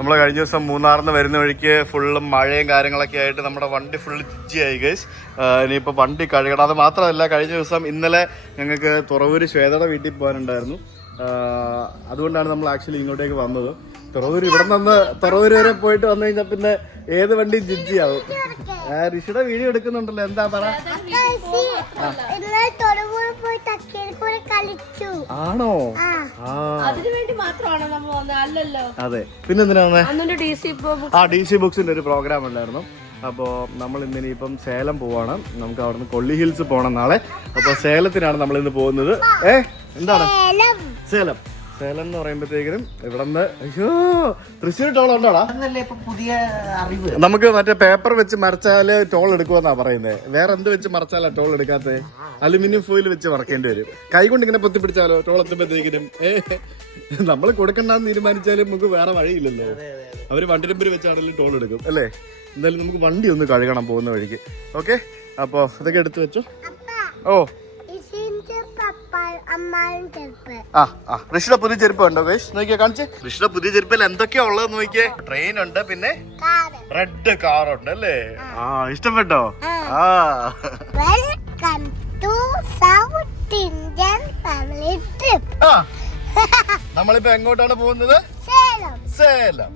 നമ്മൾ കഴിഞ്ഞ ദിവസം മൂന്നാറിന്ന് വരുന്ന വഴിക്ക് ഫുള്ളും മഴയും കാര്യങ്ങളൊക്കെ ആയിട്ട് നമ്മുടെ വണ്ടി ഫുള്ള് ജിയായി ഗൈസ്. ഇനിയിപ്പോൾ വണ്ടി കഴുകണം. അത് മാത്രമല്ല, കഴിഞ്ഞ ദിവസം ഇന്നലെ ഞങ്ങൾക്ക് തുറവൂര് ശ്വേതയുടെ വീട്ടിൽ പോകാനുണ്ടായിരുന്നു. അതുകൊണ്ടാണ് നമ്മൾ ആക്ച്വലി ഇങ്ങോട്ടേക്ക് വന്നത്. തുറവൂര് ഇവിടെ നിന്ന് തുറവൂര് വരെ പോയിട്ട് വന്നു കഴിഞ്ഞാൽ പിന്നെ ഏത് വണ്ടി ജിജിയാവും. ഋഷിയുടെ വീഡിയോ എടുക്കുന്നുണ്ടല്ലോ, എന്താ പറ? ആണോ? അതെ. പിന്നെ എന്തിനാണ്? DC ബുക്സിന്റെ ഒരു പ്രോഗ്രാം ഉണ്ടായിരുന്നു. അപ്പോൾ നമ്മൾ ഇന്നിനിപ്പം സേലം പോവാണ്. നമുക്ക് അവിടുന്ന് കൊള്ളി ഹിൽസ് പോകണം നാളെ. അപ്പോൾ സേലത്തിനാണ് നമ്മൾ ഇന്ന് പോകുന്നത്. എന്താണ് സേലം? സേലം എന്ന് പറയുമ്പോഴത്തേക്കിനും ഇവിടെ നിന്ന് തൃശ്ശൂർ ടോൾ ഉണ്ടോടാ? നമുക്ക് മറ്റേ പേപ്പർ വെച്ച് മറച്ചാല് ടോൾ എടുക്കുമെന്നാ പറയുന്നത്. വേറെ എന്ത് വെച്ച് മറച്ചാലാ ടോൾ എടുക്കാത്തത്? അലുമിനിയം ഫോയിൽ വെച്ച് മറക്കേണ്ടി വരും. കൈ കൊണ്ട് ഇങ്ങനെ പൊത്തിപ്പിടിച്ചാലോ ടോൾ എത്തുമ്പോഴത്തേക്കിനും നമ്മൾ കൊടുക്കണ്ടെന്ന് തീരുമാനിച്ചാലും നമുക്ക് വേറെ വഴിയില്ലല്ലോ. അവര് വണ്ടി നമ്പർ വെച്ചാണെങ്കിലും ടോൾ എടുക്കും അല്ലേ? എന്തായാലും നമുക്ക് വണ്ടി ഒന്ന് കഴുകണം പോകുന്ന വഴിക്ക്. ഓക്കെ, അപ്പോൾ അതൊക്കെ എടുത്തു വെച്ചു. ഓ, ഋഷിയുടെ പുതിയ ചെരുപ്പ് ഉണ്ടോ ഗൈസ്? നോക്കിയാ കാണിച്ചേ. ഋഷിയുടെ പുതിയ ചെരുപ്പിൽ എന്തൊക്കെയാ ഉള്ളത് നോക്കിയേ. ട്രെയിൻ ഉണ്ട്, പിന്നെ റെഡ് കാർ ഉണ്ട് അല്ലേ? ഇഷ്ടപ്പെട്ടോ? നമ്മളിപ്പോ എങ്ങോട്ടാണ് പോകുന്നത്? സേലം.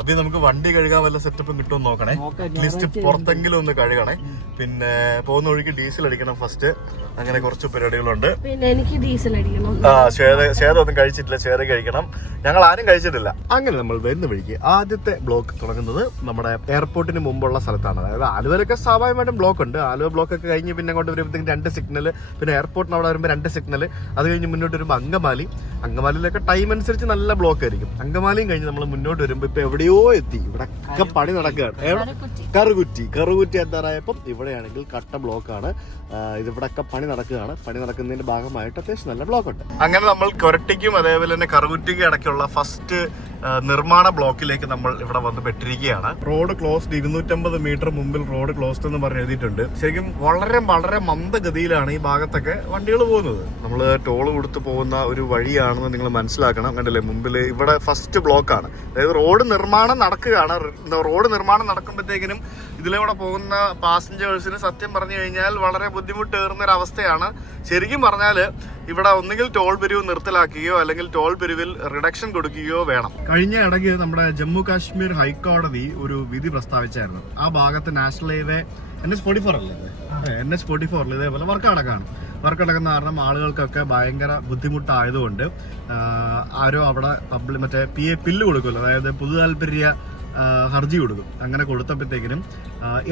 അപ്പൊ നമുക്ക് വണ്ടി കഴുകാൻ വല്ല സെറ്റപ്പും കിട്ടുമെന്ന് നോക്കണേ. അറ്റ്ലീസ്റ്റ് പുറത്തെങ്കിലും ഒന്ന് കഴുകണേ. പിന്നെ പോകുന്ന വഴിക്ക് ഡീസൽ അടിക്കണം ഫസ്റ്റ്. അങ്ങനെ കുറച്ച് പരിപാടികളുണ്ട്. പിന്നെ എനിക്ക് ഡീസൽ അടിക്കണം. ശ്വേത ഒന്നും കഴിച്ചിട്ടില്ല, ശ്വേത കഴിക്കണം. ഞങ്ങൾ ആരും കഴിച്ചിട്ടില്ല. അങ്ങനെ നമ്മൾ വരുന്ന വഴിക്ക് ആദ്യത്തെ ബ്ലോക്ക് തുടങ്ങുന്നത് നമ്മുടെ എയർപോർട്ടിന് മുമ്പുള്ള സ്ഥലത്താണ്. അതായത് ആലുവയിലൊക്കെ സ്വാഭാവികമായിട്ടും ബ്ലോക്ക് ഉണ്ട്. ആലുവ ബ്ലോക്ക് ഒക്കെ കഴിഞ്ഞ് പിന്നെ അങ്ങോട്ട് വരുമ്പോഴത്തേക്കും 2 സിഗ്നൽ, പിന്നെ എയർപോർട്ടിന് അവിടെ വരുമ്പോൾ 2 സിഗ്നൽ. അത് കഴിഞ്ഞ് മുന്നോട്ട് വരുമ്പോൾ അങ്കമാലിയിലൊക്കെ ടൈം അനുസരിച്ച് നല്ല ബ്ലോക്ക് ആയിരിക്കും. അങ്കമാലിയും കഴിഞ്ഞ് നമ്മൾ മുന്നോട്ട് വരുമ്പോൾ ഇപ്പൊ എവിടെയോ എത്തി. ഇവിടെയൊക്കെ പണി നടക്കുകയാണ്. കറുകുറ്റി എത്താറായപ്പം ഇവിടെയാണെങ്കിൽ കട്ട ബ്ലോക്കാണ്. ഇതിവിടെയൊക്കെ പണി നടക്കുകയാണ്. പണി നടക്കുന്നതിന്റെ ഭാഗമായിട്ട് അത്യാവശ്യം നല്ല ബ്ലോക്ക് ഉണ്ട്. അങ്ങനെ നമ്മൾ കൊരട്ടിക്കും അതേപോലെ തന്നെ കറുകുറ്റിക്കും ഇടയ്ക്കുള്ള ഫസ്റ്റ് നിർമ്മാണ ബ്ലോക്കിലേക്ക് നമ്മൾ ഇവിടെ വന്ന് പെട്ടിരിക്കുകയാണ്. റോഡ് ക്ലോസ്ഡ്, 250 മീറ്റർ മുമ്പിൽ റോഡ് ക്ലോസ്ഡ് എന്ന് പറഞ്ഞ് എഴുതിയിട്ടുണ്ട്. ശരിക്കും വളരെ വളരെ മന്ദഗതിയിലാണ് ഈ ഭാഗത്തൊക്കെ വണ്ടികൾ പോകുന്നത്. നമ്മൾ ടോൾ കൊടുത്ത് പോകുന്ന ഒരു വഴിയാണെന്ന് നിങ്ങൾ മനസ്സിലാക്കണം. കണ്ടില്ലേ, മുമ്പിൽ ഇവിടെ ഫസ്റ്റ് ബ്ലോക്കാണ്. അതായത് റോഡ് നിർമ്മാണം നടക്കുകയാണ്. റോഡ് നിർമ്മാണം നടക്കുമ്പോഴത്തേക്കിനും ഇതിലൂടെ പോകുന്ന പാസഞ്ചേഴ്സിന് സത്യം പറഞ്ഞു കഴിഞ്ഞാൽ വളരെ ബുദ്ധിമുട്ടേറുന്ന ഒരു അവസ്ഥയാണ്. ശരിക്കും പറഞ്ഞാൽ ഇവിടെ ഒന്നുകിൽ ടോൾ പിരിവ് നിർത്തലാക്കുകയോ അല്ലെങ്കിൽ ടോൾ പിരിവിൽ റിഡക്ഷൻ കൊടുക്കുകയോ വേണം. കഴിഞ്ഞ ഇടയ്ക്ക് നമ്മുടെ ജമ്മു കാശ്മീർ ഹൈക്കോടതി ഒരു വിധി പ്രസ്താവിച്ചായിരുന്നു. ആ ഭാഗത്ത് നാഷണൽ ഹൈവേ NH-44 അല്ലേ? NH-44 ഇതേപോലെ വർക്ക് നടക്കുന്ന കാരണം ആളുകൾക്കൊക്കെ ഭയങ്കര ബുദ്ധിമുട്ടായതുകൊണ്ട് ആരോ അവിടെ മറ്റേ PA പില്ല് കൊടുക്കുമല്ലോ, അതായത് പൊതു താല്പര്യ ഹർജി കൊടുക്കും. അങ്ങനെ കൊടുത്തപ്പോഴത്തേക്കിനും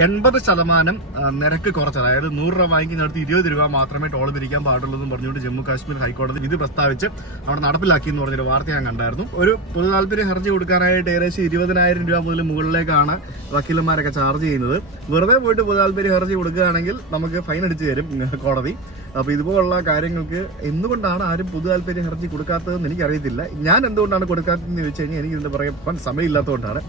80% നിരക്ക് കുറച്ച്, അതായത് 100 രൂപ വാങ്ങിക്കുന്നിടത്ത് 20 രൂപ മാത്രമേ ടോൾ പിരിക്കാൻ പാടുള്ളൂ എന്ന് പറഞ്ഞുകൊണ്ട് ജമ്മു കാശ്മീർ ഹൈക്കോടതി വിധി പ്രസ്താവിച്ച് അവിടെ നടപ്പിലാക്കി എന്ന് പറഞ്ഞൊരു വാർത്ത ഞാൻ കണ്ടായിരുന്നു. ഒരു പൊതു താല്പര്യ ഹർജി കൊടുക്കാനായിട്ട് ഏകദേശം 20,000 രൂപ മുതൽ മുകളിലേക്കാണ് വക്കീലന്മാരൊക്കെ ചാർജ് ചെയ്യുന്നത്. വെറുതെ പോയിട്ട് പൊതു താല്പര്യ ഹർജി കൊടുക്കുകയാണെങ്കിൽ നമുക്ക് ഫൈൻ അടിച്ചു തരും കോടതി. അപ്പൊ ഇതുപോലുള്ള കാര്യങ്ങൾക്ക് എന്തുകൊണ്ടാണ് ആരും പൊതു താല്പര്യ ഹർജി കൊടുക്കാത്തതെന്ന് എനിക്കറിയത്തില്ല. ഞാൻ എന്തുകൊണ്ടാണ് കൊടുക്കാത്തതെന്ന് ചോദിച്ചു കഴിഞ്ഞാൽ എനിക്ക് ഇതിന്റെ പുറകെ പോകാൻ സമയമില്ലാത്തതുകൊണ്ടാണ്.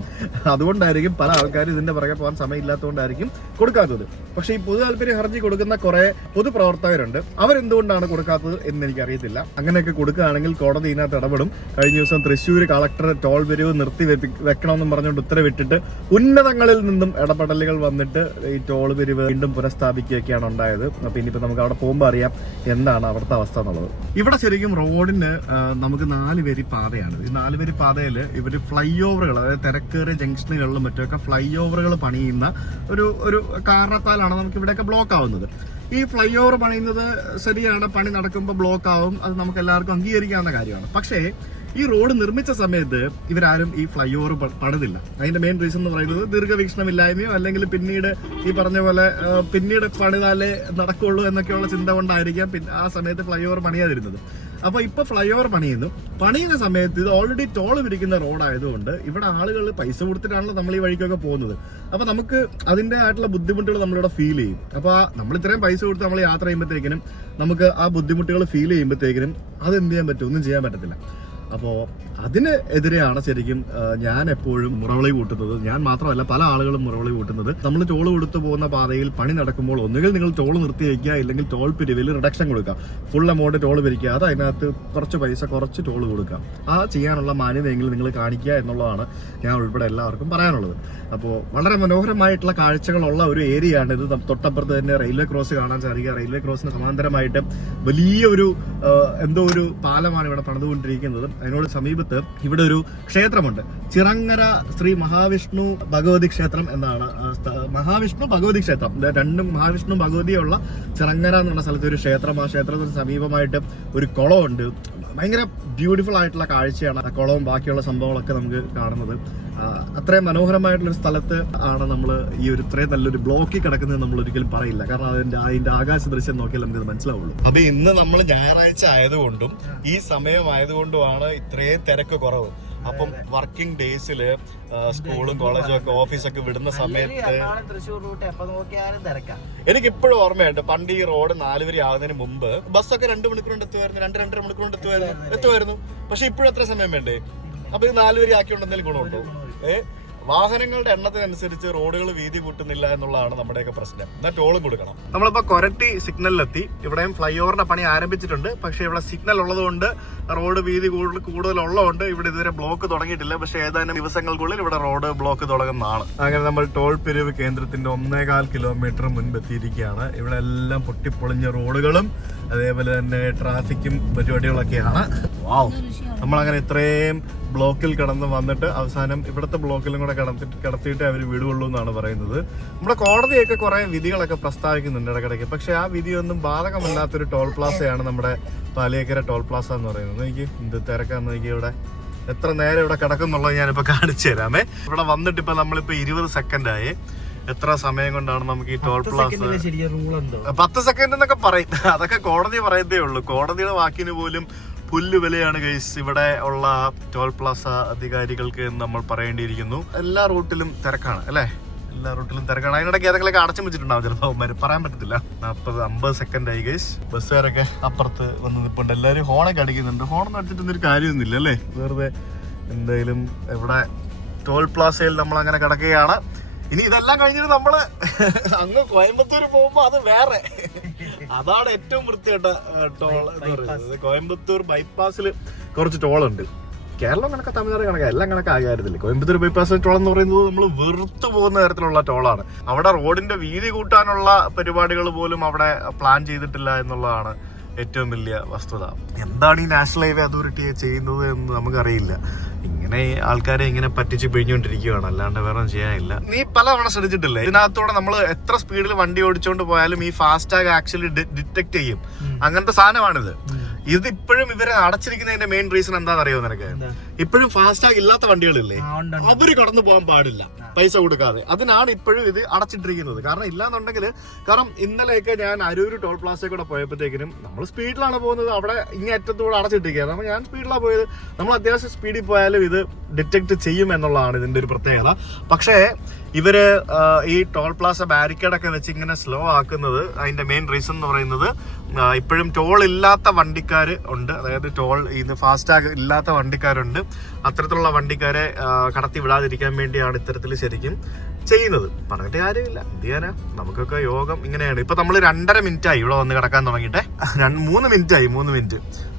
അതുകൊണ്ടായിരിക്കും പല ആൾക്കാരും ഇതിന്റെ പുറകെ പോകാൻ സമയമില്ലാത്തതുകൊണ്ടായിരിക്കും കൊടുക്കാത്തത്. പക്ഷെ ഈ പൊതു താല്പര്യ ഹർജി കൊടുക്കുന്ന കുറെ പൊതുപ്രവർത്തകരുണ്ട്. അവരെന്തുകൊണ്ടാണ് കൊടുക്കാത്തത് എന്ന് എനിക്കറിയത്തില്ല. അങ്ങനെയൊക്കെ കൊടുക്കുകയാണെങ്കിൽ കോടതി ഇതിനകത്ത് ഇടപെടും. കഴിഞ്ഞ ദിവസം തൃശ്ശൂർ കളക്ടർ ടോൾ പിരിവ് നിർത്തി വെക്കണമെന്നും പറഞ്ഞുകൊണ്ട് ഉത്തരവിട്ടിട്ട് ഉന്നതങ്ങളിൽ നിന്നും ഇടപെടലുകൾ വന്നിട്ട് ഈ ടോൾ പിരിവ് വീണ്ടും പുനഃസ്ഥാപിക്കുകയൊക്കെയാണ് ഉണ്ടായത്. അപ്പൊ ഇനിയിപ്പോ നമുക്ക് അവിടെ പോകുമ്പോൾ അറിയാം എന്താണ് അവിടുത്തെ അവസ്ഥ എന്നുള്ളത്. ഇവിടെ ശരിക്കും റോഡിന് നമുക്ക് 4 വരി പാതയാണ്. ഈ 4 വരി പാതയിൽ ഇവര് ഫ്ലൈ ഓവറുകൾ, അതായത് തിരക്കേറിയ ജംഗ്ഷനുകളിലും മറ്റൊക്കെ ഫ്ലൈ ഓവറുകൾ പണിയുന്ന ഒരു കാരണത്താലാണ് നമുക്ക് ഇവിടെയൊക്കെ ബ്ലോക്ക് ആവുന്നത്. ഈ ഫ്ലൈ ഓവർ പണിയുന്നത് ശരിയാണ്, പണി നടക്കുമ്പോൾ ബ്ലോക്ക് ആവും, അത് നമുക്ക് എല്ലാവർക്കും അംഗീകരിക്കാവുന്ന കാര്യമാണ്. പക്ഷേ ഈ റോഡ് നിർമ്മിച്ച സമയത്ത് ഇവരാരും ഈ ഫ്ലൈ ഓവർ പണിതില്ല. അതിന്റെ മെയിൻ റീസൺ എന്ന് പറയുന്നത് ദീർഘവീക്ഷണമില്ലായ്മയോ അല്ലെങ്കിൽ പിന്നീട് ഈ പറഞ്ഞ പോലെ പിന്നീട് പണിതാലേ നടക്കുള്ളൂ എന്നൊക്കെയുള്ള ചിന്ത കൊണ്ടായിരിക്കാം ആ സമയത്ത് ഫ്ലൈ ഓവർ പണിയാതിരുന്നത്. അപ്പൊ ഇപ്പൊ ഫ്ലൈ ഓവർ പണിയുന്ന സമയത്ത് ഇത് ഓൾറെഡി ടോൾ പിരിക്കുന്ന റോഡായതുകൊണ്ട് ഇവിടെ ആളുകൾ പൈസ കൊടുത്തിട്ടാണല്ലോ നമ്മൾ ഈ വഴിക്കൊക്കെ പോകുന്നത്. അപ്പൊ നമുക്ക് അതിന്റെ ആയിട്ടുള്ള ബുദ്ധിമുട്ടുകൾ നമ്മളിവിടെ ഫീൽ ചെയ്യും. അപ്പൊ നമ്മൾ ഇത്രയും പൈസ കൊടുത്ത് നമ്മൾ യാത്ര ചെയ്യുമ്പോഴത്തേക്കിനും നമുക്ക് ആ ബുദ്ധിമുട്ടുകൾ ഫീൽ ചെയ്യുമ്പോഴത്തേക്കിനും അതെന്ത് ചെയ്യാൻ പറ്റും? ഒന്നും ചെയ്യാൻ പറ്റത്തില്ല. അപ്പോൾ അതിന് എതിരെയാണ് ശരിക്കും ഞാൻ എപ്പോഴും മുറവിളി കൂട്ടുന്നത്. ഞാൻ മാത്രമല്ല, പല ആളുകളും മുറവിളി കൂട്ടുന്നത്. നമ്മൾ ടോൾ കൊടുത്തു പോകുന്ന പാതയിൽ പണി നടക്കുമ്പോൾ ഒന്നുകിൽ നിങ്ങൾ ടോൾ നിർത്തി വയ്ക്കുക, ഇല്ലെങ്കിൽ ടോൾ പിരിവിൽ റിഡക്ഷൻ കൊടുക്കുക, ഫുൾ എമൗണ്ട് ടോൾ പിരിക്കുക, അത് അതിനകത്ത് കുറച്ച് പൈസ കുറച്ച് ടോൾ കൊടുക്കുക. ആ ചെയ്യാനുള്ള മാന്യതയെങ്കിലും നിങ്ങൾ കാണിക്കുക എന്നുള്ളതാണ് ഞാൻ ഉൾപ്പെടെ എല്ലാവർക്കും പറയാനുള്ളത്. അപ്പോൾ വളരെ മനോഹരമായിട്ടുള്ള കാഴ്ചകളുള്ള ഒരു ഏരിയ ആണ് ഇത്. തൊട്ടപ്പുറത്ത് തന്നെ റെയിൽവേ ക്രോസ് കാണാൻ സാധിക്കുക. റെയിൽവേ ക്രോസിന് സമാന്തരമായിട്ട് വലിയൊരു എന്തോ ഒരു പാലമാണ് ഇവിടെ പണിതുകൊണ്ടിരിക്കുന്നത്. അതിനോട് സമീപത്ത് ഇവിടെ ഒരു ക്ഷേത്രമുണ്ട്. ചിറങ്ങര ശ്രീ മഹാവിഷ്ണു ഭഗവതി ക്ഷേത്രം എന്നാണ്. മഹാവിഷ്ണു ഭഗവതി ക്ഷേത്രം, രണ്ടും മഹാവിഷ്ണു ഭഗവതിയുള്ള ചിറങ്ങര എന്നുള്ള സ്ഥലത്ത് ഒരു ക്ഷേത്രം. ആ ക്ഷേത്രത്തിന് സമീപമായിട്ട് ഒരു കുളമുണ്ട്. ഭയങ്കര ബ്യൂട്ടിഫുൾ ആയിട്ടുള്ള കാഴ്ചയാണ് ആ കുളവും ബാക്കിയുള്ള സംഭവങ്ങളൊക്കെ നമുക്ക് കാണുന്നത്. അത്രയും മനോഹരമായിട്ടുള്ളൊരു സ്ഥലത്ത് ആണ് നമ്മൾ ഈ ഒരു ഇത്രയും നല്ലൊരു ബ്ലോക്കിൽ കിടക്കുന്നത് നമ്മൾ ഒരിക്കലും പറയില്ല. കാരണം അതിന്റെ ആകാശ ദൃശ്യം നോക്കിയാൽ നമുക്കത് മനസ്സിലാവുള്ളൂ. അപ്പൊ ഇന്ന് നമ്മൾ ഞായറാഴ്ച ആയതുകൊണ്ടും ഈ സമയമായതുകൊണ്ടുമാണ് ഇത്രയും തിരക്ക് കുറവ്. അപ്പം വർക്കിംഗ് ഡേയ്സില് സ്കൂളും കോളേജും ഒക്കെ ഓഫീസൊക്കെ വിടുന്ന സമയത്ത് തൃശ്ശൂർ റൂട്ട് എപ്പോ നോക്കിയാലും തിരക്കാം. എനിക്ക് ഇപ്പോഴും ഓർമ്മയുണ്ട്, പണ്ട് ഈ റോഡ് 4 വരി ആകുന്നതിന് മുമ്പ് ബസ്സൊക്കെ 2 മണിക്കൂർ കൊണ്ട് എത്തുമായിരുന്നു, 2-2.5 മണിക്കൂർ കൊണ്ട് എത്തുമായിരുന്നു. പക്ഷെ ഇപ്പോഴും എത്ര സമയം വേണ്ടേ? അപ്പൊ ഇത് 4 വരി ആക്കിയോണ്ട് എന്തെങ്കിലും ഗുണമുണ്ടോ? വാഹനങ്ങളുടെ എണ്ണത്തിനനുസരിച്ച് റോഡുകൾ വീതി കൂട്ടുന്നില്ല എന്നുള്ളതാണ് നമ്മുടെയൊക്കെ പ്രശ്നം. എന്നാൽ ടോളും കൊടുക്കണം. നമ്മളിപ്പോ കൊരട്ടി സിഗ്നലിലെത്തി. ഇവിടെയും ഫ്ലൈ ഓവറിന്റെ പണി ആരംഭിച്ചിട്ടുണ്ട്. പക്ഷെ ഇവിടെ സിഗ്നൽ ഉള്ളതുകൊണ്ട് റോഡ് വീതി കൂടുതലുള്ളതുകൊണ്ട് ഇവിടെ ഇതുവരെ ബ്ലോക്ക് തുടങ്ങിയിട്ടില്ല. പക്ഷെ ഏതാനും ദിവസങ്ങൾക്കുള്ളിൽ ഇവിടെ റോഡ് ബ്ലോക്ക് തുടങ്ങുന്നതാണ്. അങ്ങനെ നമ്മൾ ടോൾ പിരിവ് കേന്ദ്രത്തിന്റെ 1.25 കിലോമീറ്റർ മുൻപെത്തിയിരിക്കുകയാണ്. ഇവിടെ എല്ലാം പൊട്ടിപ്പൊളിഞ്ഞ റോഡുകളും അതേപോലെ തന്നെ ട്രാഫിക്കും പരിപാടികളൊക്കെയാണ്. വാവ്, നമ്മളങ്ങനെ ഇത്രയും ബ്ലോക്കിൽ കിടന്ന് വന്നിട്ട് അവസാനം ഇവിടുത്തെ ബ്ലോക്കിലും കൂടെ കിടത്തിയിട്ട് അവർ വിടുകയുള്ളൂ എന്നാണ് പറയുന്നത്. നമ്മുടെ കോടതിയൊക്കെ കുറെ വിധികളൊക്കെ പ്രസ്താവിക്കുന്നുണ്ട് ഇടയ്ക്കിടയ്ക്ക്. പക്ഷെ ആ വിധിയൊന്നും ബാധകമല്ലാത്തൊരു ടോൾ പ്ലാസയാണ് നമ്മുടെ പാലിയേക്കര ടോൾ പ്ലാസ എന്ന് പറയുന്നത്. എനിക്ക് എന്ത് തിരക്കാന്ന് നോക്കി, ഇവിടെ എത്ര നേരം ഇവിടെ കിടക്കുന്നുള്ളത് ഞാനിപ്പോ കാണിച്ചു തരാമേ. ഇവിടെ വന്നിട്ട് ഇപ്പൊ നമ്മളിപ്പോ 20 സെക്കൻഡായി. എത്ര സമയം കൊണ്ടാണ് നമുക്ക് ഈ ടോൾ പ്ലാസ 10 സെക്കൻഡ് എന്നൊക്കെ പറയും. അതൊക്കെ കോടതി പറയത്തേ ഉള്ളൂ. കോടതിയുടെ വാക്കിന് പോലും പുല്ല് വിലയാണ് ഗൈസ് ഇവിടെ ഉള്ള ടോൾ പ്ലാസ അധികാരികൾക്ക് എന്ന് നമ്മൾ പറയേണ്ടിയിരിക്കുന്നു. എല്ലാ റൂട്ടിലും തിരക്കാണ് അല്ലേ? എല്ലാ റൂട്ടിലും തിരക്കാണ്. അതിനിടയ്ക്ക് ഏതെങ്കിലുമൊക്കെ അടച്ചു വെച്ചിട്ടുണ്ടാവും ചിലപ്പോൾ, പറയാൻ പറ്റത്തില്ല. 40-50 സെക്കൻഡ് ആയി ഗൈസ്. ബസ്സുകാരൊക്കെ അപ്പുറത്ത് വന്ന് നിൽപ്പുണ്ട്. എല്ലാവരും ഹോണൊക്കെ അടിക്കുന്നുണ്ട്. ഹോണൊന്നും അടിച്ചിട്ടൊന്നും ഒരു കാര്യമൊന്നുമില്ല അല്ലേ? വെറുതെ എന്തായാലും ഇവിടെ ടോൾ പ്ലാസയിൽ നമ്മൾ അങ്ങനെ കിടക്കുകയാണ്. ഇനി ഇതെല്ലാം കഴിഞ്ഞിട്ട് നമ്മള് അങ്ങ് കോയമ്പത്തൂര് പോകുമ്പോ അത് വേറെ, അതാണ് ഏറ്റവും വൃത്തികെട്ട ടോൾ എന്ന് പറയുന്നത്. കോയമ്പത്തൂർ ബൈപ്പാസിൽ കുറച്ച് ടോളുണ്ട്. കേരളം കണക്കാ, തമിഴ്നാട് കണക്കാ, എല്ലാം കണക്കാ കാര്യത്തില്ല. കോയമ്പത്തൂർ ബൈപ്പാസ് ടോൾ എന്ന് പറയുന്നത് നമ്മൾ വെറുത്തു പോകുന്ന തരത്തിലുള്ള ടോളാണ്. അവിടെ റോഡിന്റെ വീതി കൂട്ടാനുള്ള പരിപാടികൾ പോലും അവിടെ പ്ലാൻ ചെയ്തിട്ടില്ല എന്നുള്ളതാണ് ഏറ്റവും വലിയ വസ്തുത. എന്താണ് ഈ നാഷണൽ ഹൈവേ അതോറിറ്റി ചെയ്യുന്നത് എന്ന് നമുക്കറിയില്ല. ഇങ്ങനെ ആൾക്കാരെ ഇങ്ങനെ പറ്റിച്ച് പിഴിഞ്ഞുകൊണ്ടിരിക്കുകയാണ്, അല്ലാണ്ട് വേറെ ഒന്നും ചെയ്യാനില്ല. നീ പലതവണ ശ്രദ്ധിച്ചിട്ടില്ലേ, ഇതിനകത്തൂടെ നമ്മൾ എത്ര സ്പീഡിൽ വണ്ടി ഓടിച്ചോണ്ട് പോയാലും ഈ ഫാസ്ടാഗ് ആക്ച്വലി ഡിറ്റക്ട് ചെയ്യും. അങ്ങനത്തെ സാധനമാണിത്. ഇതിപ്പോഴും ഇവരെ അടച്ചിരിക്കുന്നതിന്റെ മെയിൻ റീസൺ എന്താണെന്ന് അറിയോ നിനക്ക്? ഇപ്പോഴും ഫാസ്ടാഗ് ഇല്ലാത്ത വണ്ടികളില്ലേ, അവര് കടന്നു പോകാൻ പാടില്ല പൈസ കൊടുക്കാതെ. അതിനാണ് ഇപ്പോഴും ഇത് അടച്ചിട്ടിരിക്കുന്നത്. കാരണം ഇല്ലാന്നുണ്ടെങ്കിൽ, കാരണം ഇന്നലെയൊക്കെ ഞാൻ അരൂര് ടോൾ പ്ലാസയിൽ കൂടെ പോയപ്പോഴത്തേക്കിനും നമ്മൾ സ്പീഡിലാണ് പോകുന്നത്, അവിടെ ഇങ്ങനെ അറ്റത്തൂടെ അടച്ചിട്ടിരിക്കുകയാണ്. അപ്പോൾ ഞാൻ സ്പീഡിലാണ് പോയത്. നമ്മൾ അത്യാവശ്യം സ്പീഡിൽ പോയാലും ഇത് ഡിറ്റക്ട് ചെയ്യും എന്നുള്ളതാണ് ഇതിന്റെ ഒരു പ്രത്യേകത. പക്ഷേ ഇവര് ഈ ടോൾ പ്ലാസ ബാരിക്കേഡൊക്കെ വെച്ച് ഇങ്ങനെ സ്ലോ ആക്കുന്നത് അതിന്റെ മെയിൻ റീസൺ എന്ന് പറയുന്നത് ഇപ്പോഴും ടോൾ ഇല്ലാത്ത വണ്ടിക്കാർ ഉണ്ട്. അതായത് ടോൾ ഇന്ന് ഫാസ്ടാഗ് ഇല്ലാത്ത വണ്ടിക്കാരുണ്ട്. അത്തരത്തിലുള്ള വണ്ടിക്കാരെ കടത്തി വിടാതിരിക്കാൻ വേണ്ടിയാണ് ഇത്തരത്തിൽ ശരിക്കും ചെയ്യുന്നത്. പറഞ്ഞിട്ട് കാര്യമില്ല, എന്ത് ചെയ്യാനാ, നമുക്കൊക്കെ യോഗം ഇങ്ങനെയാണ്. ഇപ്പൊ നമ്മൾ 2.5 മിനിറ്റായി ഇവിടെ വന്ന് കിടക്കാൻ തുടങ്ങിയിട്ട്.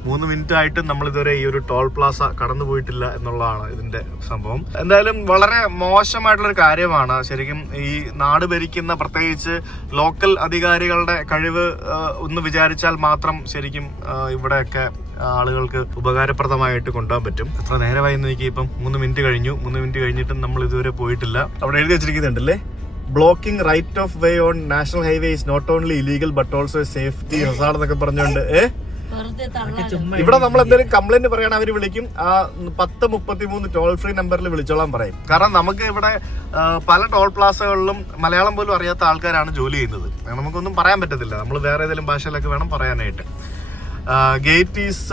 3 മിനിറ്റ് ആയിട്ട് നമ്മൾ ഇതുവരെ ഈ ഒരു ടോൾ പ്ലാസ കടന്നു പോയിട്ടില്ല എന്നുള്ളതാണ് ഇതിന്റെ സംഭവം. എന്തായാലും വളരെ മോശമായിട്ടുള്ളൊരു കാര്യമാണ് ശരിക്കും. ഈ നാട് ഭരിക്കുന്ന പ്രത്യേകിച്ച് ലോക്കൽ അധികാരികളുടെ കഴിവ് ഒന്ന് വിചാരിച്ചാൽ മാത്രം ശരിക്കും ഇവിടെയൊക്കെ ആളുകൾക്ക് ഉപകാരപ്രദമായിട്ട് കൊണ്ടുപോകാൻ പറ്റും. എത്ര നേരമായി നോക്കി, ഇപ്പം 3 മിനിറ്റ് കഴിഞ്ഞു. 3 മിനിറ്റ് കഴിഞ്ഞിട്ടും നമ്മൾ ഇതുവരെ പോയിട്ടില്ല. അവിടെ എഴുതി വെച്ചിരിക്കുന്നുണ്ടല്ലേ, blocking right of way on national highway is not only illegal but also safety hazard എന്നൊക്കെ പറഞ്ഞുകൊണ്ട് ഇവിടെ നമ്മൾ എന്തെങ്കിലും കംപ്ലൈന്റ് പറയുകയാണെങ്കിൽ അവർ വിളിക്കും. 1033 ടോൾ ഫ്രീ നമ്പറിൽ വിളിച്ചോളാൻ പറയും. കാരണം നമുക്ക് ഇവിടെ പല ടോൾ പ്ലാസകളിലും മലയാളം പോലും അറിയാത്ത ആൾക്കാരാണ് ജോലി ചെയ്യുന്നത്. നമുക്കൊന്നും പറയാൻ പറ്റത്തില്ല. നമ്മൾ വേറെ ഏതെങ്കിലും ഭാഷയിലൊക്കെ വേണം പറയാനായിട്ട്. Gate is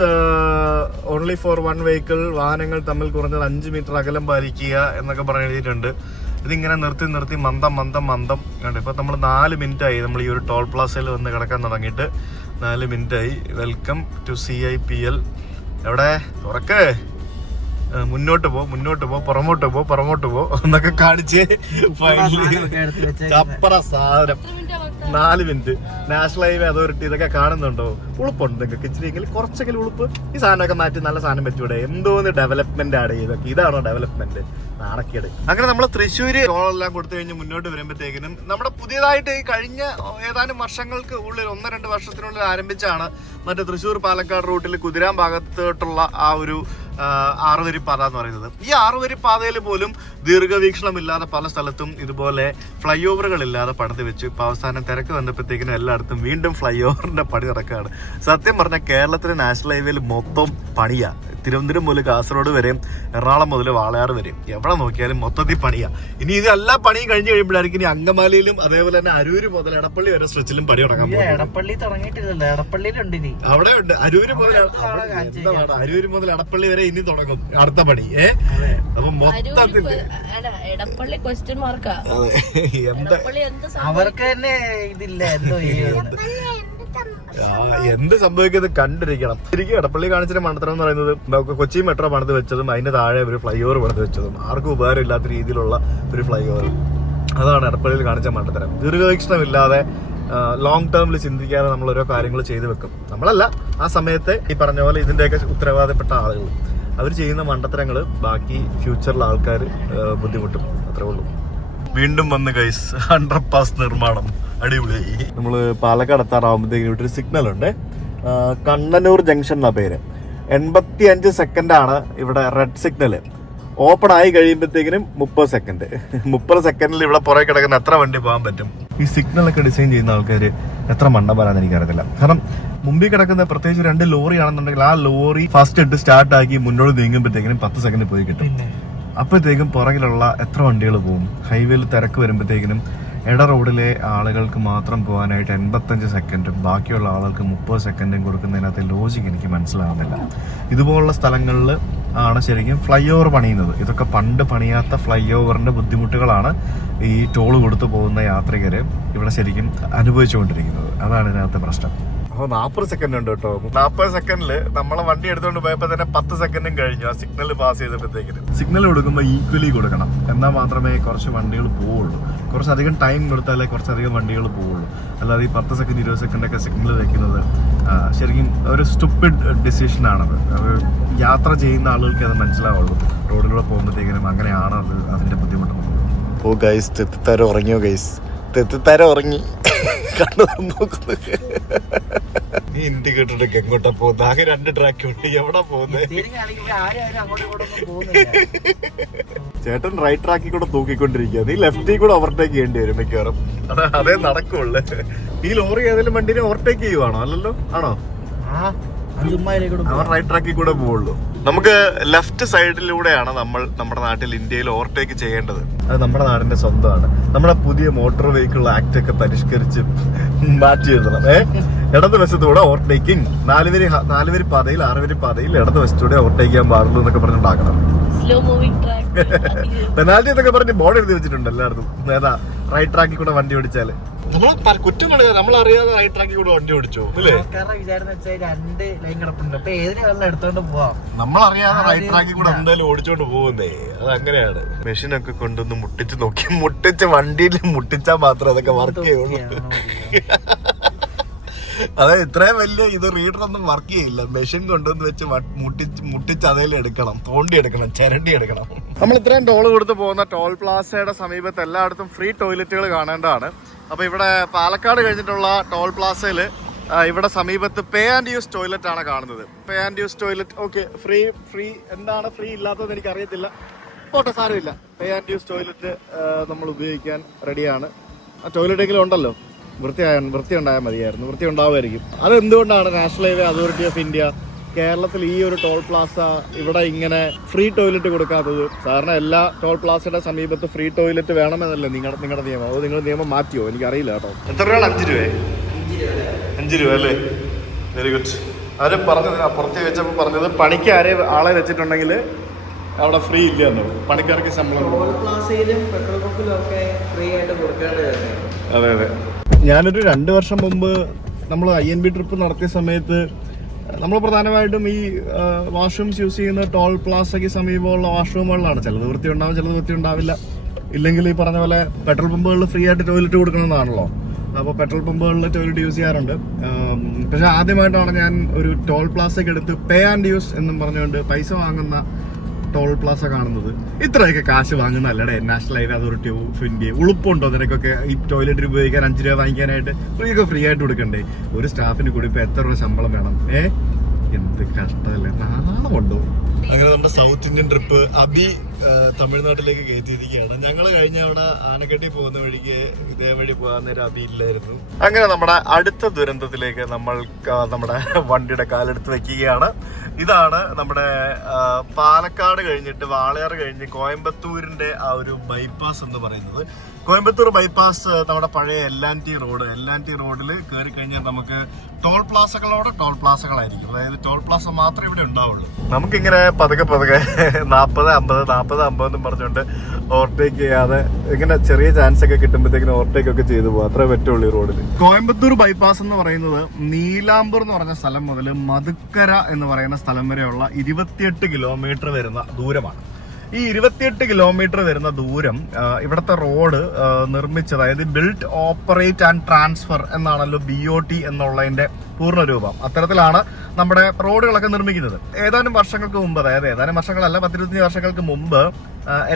only for one vehicle. വാഹനങ്ങൾ തമ്മിൽ കുറഞ്ഞത് 5 മീറ്റർ അകലം പാലിക്കുക എന്നൊക്കെ പറഞ്ഞ് എഴുതിയിട്ടുണ്ട്. ഇതിങ്ങനെ നിർത്തി മന്ദം കണ്ടു. ഇപ്പം നമ്മൾ 4 മിനിറ്റായി നമ്മൾ ഈ ഒരു ടോൾ പ്ലാസയിൽ വന്ന് കിടക്കാൻ തുടങ്ങിയിട്ട് 4 മിനിറ്റായി. Welcome to CIPL. എവിടെ തുറക്ക്, മുന്നോട്ട് പോ, പുറമോട്ട് പോ എന്നൊക്കെ കാണിച്ച് ചപ്പറ സാധനം. 4 മിനിറ്റ്. നാഷണൽ ഹൈവേ അതോറിറ്റി ഇതൊക്കെ കാണുന്നുണ്ടോ? ഉളുപ്പുണ്ട് നിങ്ങൾക്ക് ഇച്ചിരിയെങ്കിലും, കുറച്ചെങ്കിലും ഉളുപ്പ്. ഈ സാധനമൊക്കെ മാറ്റി നല്ല സാധനം വെച്ചൂടെ? എന്തോന്ന് ഡെവലപ്മെന്റ് ആണ് ഇതൊക്കെ? ഇതാണോ ഡെവലപ്മെന്റ്? നാണക്കേട്. അങ്ങനെ നമ്മൾ തൃശ്ശൂര് ടോളെല്ലാം കൊടുത്തു കഴിഞ്ഞ് മുന്നോട്ട് വരുമ്പോഴത്തേക്കിനും നമ്മുടെ പുതിയതായിട്ട് ഈ കഴിഞ്ഞ ഏതാനും വർഷങ്ങൾക്ക് ഉള്ളിൽ 1-2 വർഷത്തിനുള്ളിൽ ആരംഭിച്ചാണ് മറ്റേ തൃശ്ശൂർ പാലക്കാട് റൂട്ടിൽ കുതിരാൻ ഭാഗത്തോട്ടുള്ള ആ ഒരു 6 പാത എന്ന് പറയുന്നത്. ഈ 6 പാതയിൽ പോലും ദീർഘവീക്ഷണമില്ലാതെ പല സ്ഥലത്തും ഇതുപോലെ ഫ്ലൈ ഓവറുകളില്ലാതെ പണിത് വെച്ചു. ഇപ്പൊ അവസാനം തിരക്ക് വന്നപ്പോഴത്തേക്കിനും എല്ലായിടത്തും വീണ്ടും ഫ്ലൈ ഓവറിന്റെ പണി നടക്കുകയാണ്. സത്യം പറഞ്ഞാൽ കേരളത്തിലെ നാഷണൽ ഹൈവേയിൽ മൊത്തം പണിയാ. തിരുവനന്തപുരം മുതൽ കാസർഗോഡ് വരെയും എറണാകുളം മുതൽ വാളയാർ വരെയും എവിടെ നോക്കിയാലും മൊത്തത്തിൽ പണിയാ. ഇനി ഇത് എല്ലാ പണിയും കഴിഞ്ഞ് കഴിയുമ്പോഴായിരിക്കും ഇനി അങ്കമാലിയിലും അതേപോലെ തന്നെ അരൂര് മുതൽ എടപ്പള്ളി വരെ സ്ട്രെച്ചിലും പണി തുടങ്ങാൻ പോകും. എടപ്പള്ളി തുടങ്ങിയിട്ടില്ലല്ലോ, എടപ്പള്ളിയിലുണ്ട് ഇനി. അവിടെ ഉണ്ട്. അരൂര് മുതൽ എടപ്പള്ളി വരെ ഇനി തുടങ്ങും അടുത്ത പണി. അപ്പൊ മൊത്തത്തിൽ അവർക്ക് തന്നെ ഇതില്ല. എന്ത് സംഭവിക്കുന്നത് കണ്ടിരിക്കണം. ശരിക്കും എടപ്പള്ളി കാണിച്ചിട്ട് മണ്ടത്തരം എന്ന് പറയുന്നത് കൊച്ചി മെട്രോ പണിത് വെച്ചതും അതിന്റെ താഴെ ഒരു ഫ്ലൈ ഓവർ പണിത് വെച്ചതും ആർക്കും ഉപകാരം ഇല്ലാത്ത രീതിയിലുള്ള ഒരു ഫ്ലൈ ഓവർ. അതാണ് എടപ്പള്ളിയിൽ കാണിച്ച മണ്ടത്തരം. ദീർഘവീക്ഷണമില്ലാതെ ലോങ് ടേമിൽ ചിന്തിക്കാതെ നമ്മൾ ഓരോ കാര്യങ്ങൾ ചെയ്തു വെക്കും. നമ്മളല്ല, ആ സമയത്ത് ഈ പറഞ്ഞ പോലെ ഇതിന്റെയൊക്കെ ഉത്തരവാദപ്പെട്ട ആളുകൾ അവർ ചെയ്യുന്ന മണ്ടത്തരങ്ങൾ ബാക്കി ഫ്യൂച്ചറിലെ ആൾക്കാർ ബുദ്ധിമുട്ടും. അത്രേ ഉള്ളൂ. വീണ്ടും വന്ന് ഗൈസ് അണ്ടർപാസ് നിർമ്മാണം അടിപൊളിയായി. നമ്മള് പാലക്കാട് എത്താറാവുമ്പോഴത്തേക്കും ഇവിടെ ഒരു സിഗ്നൽ ഉണ്ട്. കണ്ണനൂർ ജംഗ്ഷൻ എന്നാ പേര്. 85 സെക്കൻഡാണ് ഇവിടെ റെഡ് സിഗ്നൽ. ഓപ്പൺ ആയി കഴിയുമ്പോഴത്തേക്കിനും 30 സെക്കൻഡ്. 30 സെക്കൻഡിൽ ഇവിടെ പുറകെ കിടക്കുന്ന എത്ര വണ്ടി പോകാൻ പറ്റും? ഈ സിഗ്നലൊക്കെ ഡിസൈൻ ചെയ്യുന്ന ആൾക്കാർ എത്ര മണ്ടന്മാരാന്ന് എനിക്കറിയത്തില്ല. കാരണം മുമ്പിൽ കിടക്കുന്ന പ്രത്യേകിച്ച് 2 ലോറി ആണെന്നുണ്ടെങ്കിൽ ആ ലോറി ഫസ്റ്റ് ഇട്ട് സ്റ്റാർട്ട് ആക്കി മുന്നോട്ട് നീങ്ങുമ്പോഴത്തേക്കിനും 10 സെക്കൻഡ് പോയി കിട്ടും. അപ്പോഴത്തേക്കും പുറകിലുള്ള എത്ര വണ്ടികൾ പോകും? ഹൈവേയിൽ തിരക്ക് വരുമ്പോഴത്തേക്കിനും ഇട റോഡിലെ ആളുകൾക്ക് മാത്രം പോകാനായിട്ട് 85 സെക്കൻഡും ബാക്കിയുള്ള ആളുകൾക്ക് 30 സെക്കൻഡും കൊടുക്കുന്നതിനകത്ത് ലോജിക്ക് എനിക്ക് മനസ്സിലാകുന്നില്ല. ഇതുപോലുള്ള സ്ഥലങ്ങളിൽ ആണ് ശരിക്കും ഫ്ലൈ ഓവർ പണിയുന്നത്. ഇതൊക്കെ പണ്ട് പണിയാത്ത ഫ്ലൈ ഓവറിന്റെ ബുദ്ധിമുട്ടുകളാണ് ഈ ടോള് കൊടുത്തു പോകുന്ന യാത്രികര് ഇവിടെ ശരിക്കും അനുഭവിച്ചുകൊണ്ടിരിക്കുന്നത്. അതാണ് ഇതിനകത്തെ പ്രശ്നം. അപ്പോൾ 40 സെക്കൻഡ് ഉണ്ട് കേട്ടോ. 40 സെക്കൻഡില് നമ്മളെ വണ്ടി എടുത്തുകൊണ്ട് പോയപ്പോൾ തന്നെ 10 സെക്കൻഡും കഴിഞ്ഞു ആ സിഗ്നൽ പാസ് ചെയ്തപ്പോഴത്തേക്കിന്. സിഗ്നൽ കൊടുക്കുമ്പോൾ ഈക്വലി കൊടുക്കണം, എന്നാൽ മാത്രമേ കുറച്ച് വണ്ടികൾ പോവുള്ളൂ. കുറച്ചധികം ടൈം കൊടുത്താലേ കുറച്ചധികം വണ്ടികൾ പോവുള്ളൂ. അല്ലാതെ ഈ 10 സെക്കൻഡ് 20 സെക്കൻഡൊക്കെ സിഗ്നൽ വെക്കുന്നത് ശരിക്കും ഒരു സ്റ്റുപ്പിഡ് ഡിസിഷനാണത്. അത് യാത്ര ചെയ്യുന്ന ആളുകൾക്ക് അത് മനസ്സിലാവുള്ളൂ. റോഡിലൂടെ പോകുമ്പോഴത്തേക്കിനും അങ്ങനെയാണ് അത് അതിൻ്റെ ബുദ്ധിമുട്ട്. ഓ ഗൈസ്, തെത്തിത്താരം ഉറങ്ങിയോ ഗൈസ്? തെത്തിത്താരം ഉറങ്ങി. കണ്ടു നോക്കുന്നത് ഇൻഡിക്കേറ്ററൊക്കെ എങ്ങോട്ടാ പോകുന്നത്? ആകെ 2 ട്രാക്ക് ഉണ്ട്. എവിടെ പോകുന്നത്? ചേട്ടൻ റൈറ്റ് ട്രാക്കിൽ കൂടെ തൂക്കിക്കൊണ്ടിരിക്കുക. നീ ലെഫ്റ്റിൽ കൂടെ ഓവർടേക്ക് ചെയ്യേണ്ടി വരും മിക്കവാറും. അതേ നടക്കുള്ളൂ. ഈ ലോറി ഏതെങ്കിലും വണ്ടിനെ ഓവർടേക്ക് ചെയ്യുവാണോ? അല്ലല്ലോ, ആണോ? അവർ റൈറ്റ് ട്രാക്കിൽ കൂടെ പോവുള്ളൂ. നമുക്ക് ലെഫ്റ്റ് സൈഡിലൂടെയാണ് നമ്മൾ നമ്മുടെ നാട്ടിൽ ഇന്ത്യയിൽ ഓവർടേക്ക് ചെയ്യേണ്ടത്. അത് നമ്മുടെ നാടിന്റെ സ്വന്തമാണ്. നമ്മുടെ പുതിയ മോട്ടോർ വെഹിക്കിൾ ആക്ട് ഒക്കെ പരിഷ്കരിച്ച് മാറ്റി എഴുതണം. ഇടത് വശത്തൂടെ ഓവർടേക്കിംഗ് 4 വരി പാതയിൽ 6 വരി പാതയിൽ ഇടത് വശത്തൂടെ ഓവർടേക്ക് ചെയ്യാൻ പാടുള്ളൂ എന്നൊക്കെ പറഞ്ഞുണ്ടാക്കണം. പെനാൽറ്റി എന്നൊക്കെ പറഞ്ഞ് ബോർഡ് എഴുതി വെച്ചിട്ടുണ്ട് എല്ലായിടത്തും. ഏതാ റൈറ്റ് ട്രാക്കിൽ കൂടെ വണ്ടി ഓടിച്ചാല് നമ്മൾ കുറ്റം കളയാ. നമ്മൾ അറിയാതെ റൈറ്റ് ട്രാക്കിൽ കൂടെ വണ്ടി ഓടിച്ചോ അല്ലേ? നമ്മളറിയാതെ റൈറ്റ് ട്രാക്കിൽ കൂടെ എന്തായാലും ഓടിച്ചോണ്ട് പോകുന്നേ. അത് അങ്ങനെയാണ്. മെഷീനൊക്കെ കൊണ്ടൊന്ന് മുട്ടിച്ച് നോക്കി, മുട്ടിച്ച് വണ്ടിയിൽ മുട്ടിച്ചാൽ മാത്രം അതൊക്കെ വർക്ക് ചെയ്യുള്ളൂ. അതെ, ഇത്രയും വലിയ ഇത് റീഡറൊന്നും വർക്ക് ചെയ്യില്ല. മെഷീൻ കൊണ്ടുവന്ന് വെച്ച് മുട്ടിച്ച് അതേലും എടുക്കണം, തോണ്ടി എടുക്കണം, ചിരണ്ടി എടുക്കണം. നമ്മൾ ഇത്രയും ടോൾ കൊടുത്ത് പോകുന്ന ടോൾ പ്ലാസയുടെ സമീപത്ത് എല്ലായിടത്തും ഫ്രീ ടോയ്ലറ്റുകൾ കാണേണ്ടതാണ്. അപ്പൊ ഇവിടെ പാലക്കാട് കഴിഞ്ഞിട്ടുള്ള ടോൾ പ്ലാസയില് ഇവിടെ സമീപത്ത് പേ ആൻഡ് യൂസ് ടോയ്ലറ്റ് ആണ് കാണുന്നത്. Pay and use toilet okay. Free എന്താണ് ഫ്രീ ഇല്ലാത്തതെന്ന് എനിക്ക് അറിയത്തില്ല. പോട്ടെ, സാരമില്ല. പേ ആൻഡ് യൂസ് ടോയ്ലറ്റ് നമ്മൾ ഉപയോഗിക്കാൻ റെഡിയാണ്. ആ ടോയ്ലറ്റ് എങ്കിലും ഉണ്ടല്ലോ. വൃത്തി ഉണ്ടായാൽ മതിയായിരുന്നു. വൃത്തി ഉണ്ടാവുമായിരിക്കും. അതെന്തുകൊണ്ടാണ് national highway authority of India കേരളത്തിൽ ഈ ഒരു ടോൾ പ്ലാസ ഇവിടെ ഇങ്ങനെ ഫ്രീ ടോയ്ലറ്റ് കൊടുക്കാത്തത്? സാധാരണ എല്ലാ ടോൾ പ്ലാസയുടെ സമീപത്ത് ഫ്രീ ടോയ്ലറ്റ് വേണമെന്നല്ലേ നിങ്ങളുടെ നിയമം? അത് നിങ്ങളുടെ നിയമം മാറ്റിയോ? എനിക്കറിയില്ല കേട്ടോ. എത്ര രൂപയാണ്? 5 രൂപ. 5 രൂപ അല്ലേ? Very good. അവർ പറഞ്ഞത് പുറത്ത് വെച്ചപ്പോൾ പറഞ്ഞത് പണിക്ക് ആളെ വെച്ചിട്ടുണ്ടെങ്കിൽ അവിടെ ഫ്രീ ഇല്ല എന്നോ, പണിക്കാർക്ക് ശമ്പളം. അതെ അതെ. ഞാനൊരു 2 വർഷം മുമ്പ് നമ്മൾ INB ട്രിപ്പ് നടത്തിയ സമയത്ത് നമ്മൾ പ്രധാനമായിട്ടും ഈ വാഷ്റൂംസ് യൂസ് ചെയ്യുന്ന ടോൾ പ്ലാസയ്ക്ക് സമീപമുള്ള വാഷ്റൂമുകളിലാണ്. ചിലത് വൃത്തി ഉണ്ടാവും, ചിലത് വൃത്തി ഉണ്ടാവില്ല. ഇല്ലെങ്കിൽ ഈ പറഞ്ഞ പോലെ പെട്രോൾ പമ്പുകളിൽ ഫ്രീ ആയിട്ട് ടോയ്ലറ്റ് കൊടുക്കണമെന്നാണല്ലോ. അപ്പോൾ പെട്രോൾ പമ്പുകളിൽ ടോയ്ലറ്റ് യൂസ് ചെയ്യാറുണ്ട്. പക്ഷെ ആദ്യമായിട്ടാണ് ഞാൻ ഒരു ടോൾ പ്ലാസയ്ക്ക് എടുത്ത് പേ ആൻഡ് യൂസ് എന്നും പറഞ്ഞുകൊണ്ട് പൈസ വാങ്ങുന്ന ടോൾ പ്ലാസ കാണുന്നത്. ഇത്രയൊക്കെ കാശ് വാങ്ങുന്നല്ലേ national highway authority of India? ഉളുപ്പുണ്ടോ നിനക്കൊക്കെ ഈ ടോയ്ലറ്റ് ഉപയോഗിക്കാൻ 5 രൂപ വാങ്ങിക്കാനായിട്ട്? ഫ്രീ ആയിട്ട് കൊടുക്കണ്ടേ? ഒരു സ്റ്റാഫിന് കൂടി ഇപ്പൊ എത്ര രൂപ ശമ്പളം വേണം? എന്ത് കഷ്ടമല്ലേ, നാണമുണ്ടോ? അങ്ങനെ നമ്മുടെ സൗത്ത് ഇന്ത്യൻ ട്രിപ്പ് അബി തമിഴ്നാട്ടിലേക്ക് കയറ്റിയിരിക്കുകയാണ്. ഞങ്ങൾ കഴിഞ്ഞ അവിടെ ആനക്കട്ടി പോകുന്ന വഴിക്ക് ഇതേ വഴി പോകാൻ നേരം അബി ഇല്ലായിരുന്നു. അങ്ങനെ നമ്മുടെ അടുത്ത ദുരന്തത്തിലേക്ക് നമ്മൾ നമ്മുടെ വണ്ടിയുടെ കാലെടുത്ത് വെക്കുകയാണ്. ഇതാണ് നമ്മുടെ പാലക്കാട് കഴിഞ്ഞിട്ട് വാളയാർ കഴിഞ്ഞ് കോയമ്പത്തൂരിന്റെ ആ ഒരു ബൈപ്പാസ് എന്ന് പറയുന്നത്. കോയമ്പത്തൂർ ബൈപ്പാസ് നമ്മുടെ പഴയ LNT റോഡിൽ കയറി കഴിഞ്ഞാൽ നമുക്ക് ടോൾ പ്ലാസകളായിരിക്കും. അതായത് ടോൾ പ്ലാസ മാത്രമേ ഇവിടെ ഉണ്ടാവുള്ളൂ. നമുക്കിങ്ങനെ പതുക്കെ 40-50 എന്നും പറഞ്ഞുകൊണ്ട് ഓവർടേക്ക് ചെയ്യാതെ ഇങ്ങനെ ചെറിയ ചാൻസ് ഒക്കെ കിട്ടുമ്പോഴത്തേക്കിനും ഓവർടേക്ക് ഒക്കെ ചെയ്തു പോകും. അത്രേ പറ്റുള്ളൂ ഈ റോഡിൽ. കോയമ്പത്തൂർ ബൈപ്പാസ് എന്ന് പറയുന്നത് നീലാംബൂർ എന്ന് പറഞ്ഞ സ്ഥലം മുതൽ മധുക്കര എന്ന് പറയുന്ന സ്ഥലം വരെയുള്ള 28 കിലോമീറ്റർ വരുന്ന ദൂരമാണ്. ഈ 28 കിലോമീറ്റർ വരുന്ന ദൂരം ഇവിടുത്തെ റോഡ് നിർമ്മിച്ചത്, അതായത് ബിൽഡ് ഓപ്പറേറ്റ് ആൻഡ് ട്രാൻസ്ഫർ എന്നാണല്ലോ BOT എന്നുള്ളതിന്റെ പൂർണ്ണരൂപം. അത്തരത്തിലാണ് നമ്മുടെ റോഡുകളൊക്കെ നിർമ്മിക്കുന്നത്. ഏതാനും വർഷങ്ങൾക്ക് മുമ്പ്, അതായത് ഏതാനും വർഷങ്ങളല്ല, 10-25 വർഷങ്ങൾക്ക് മുമ്പ്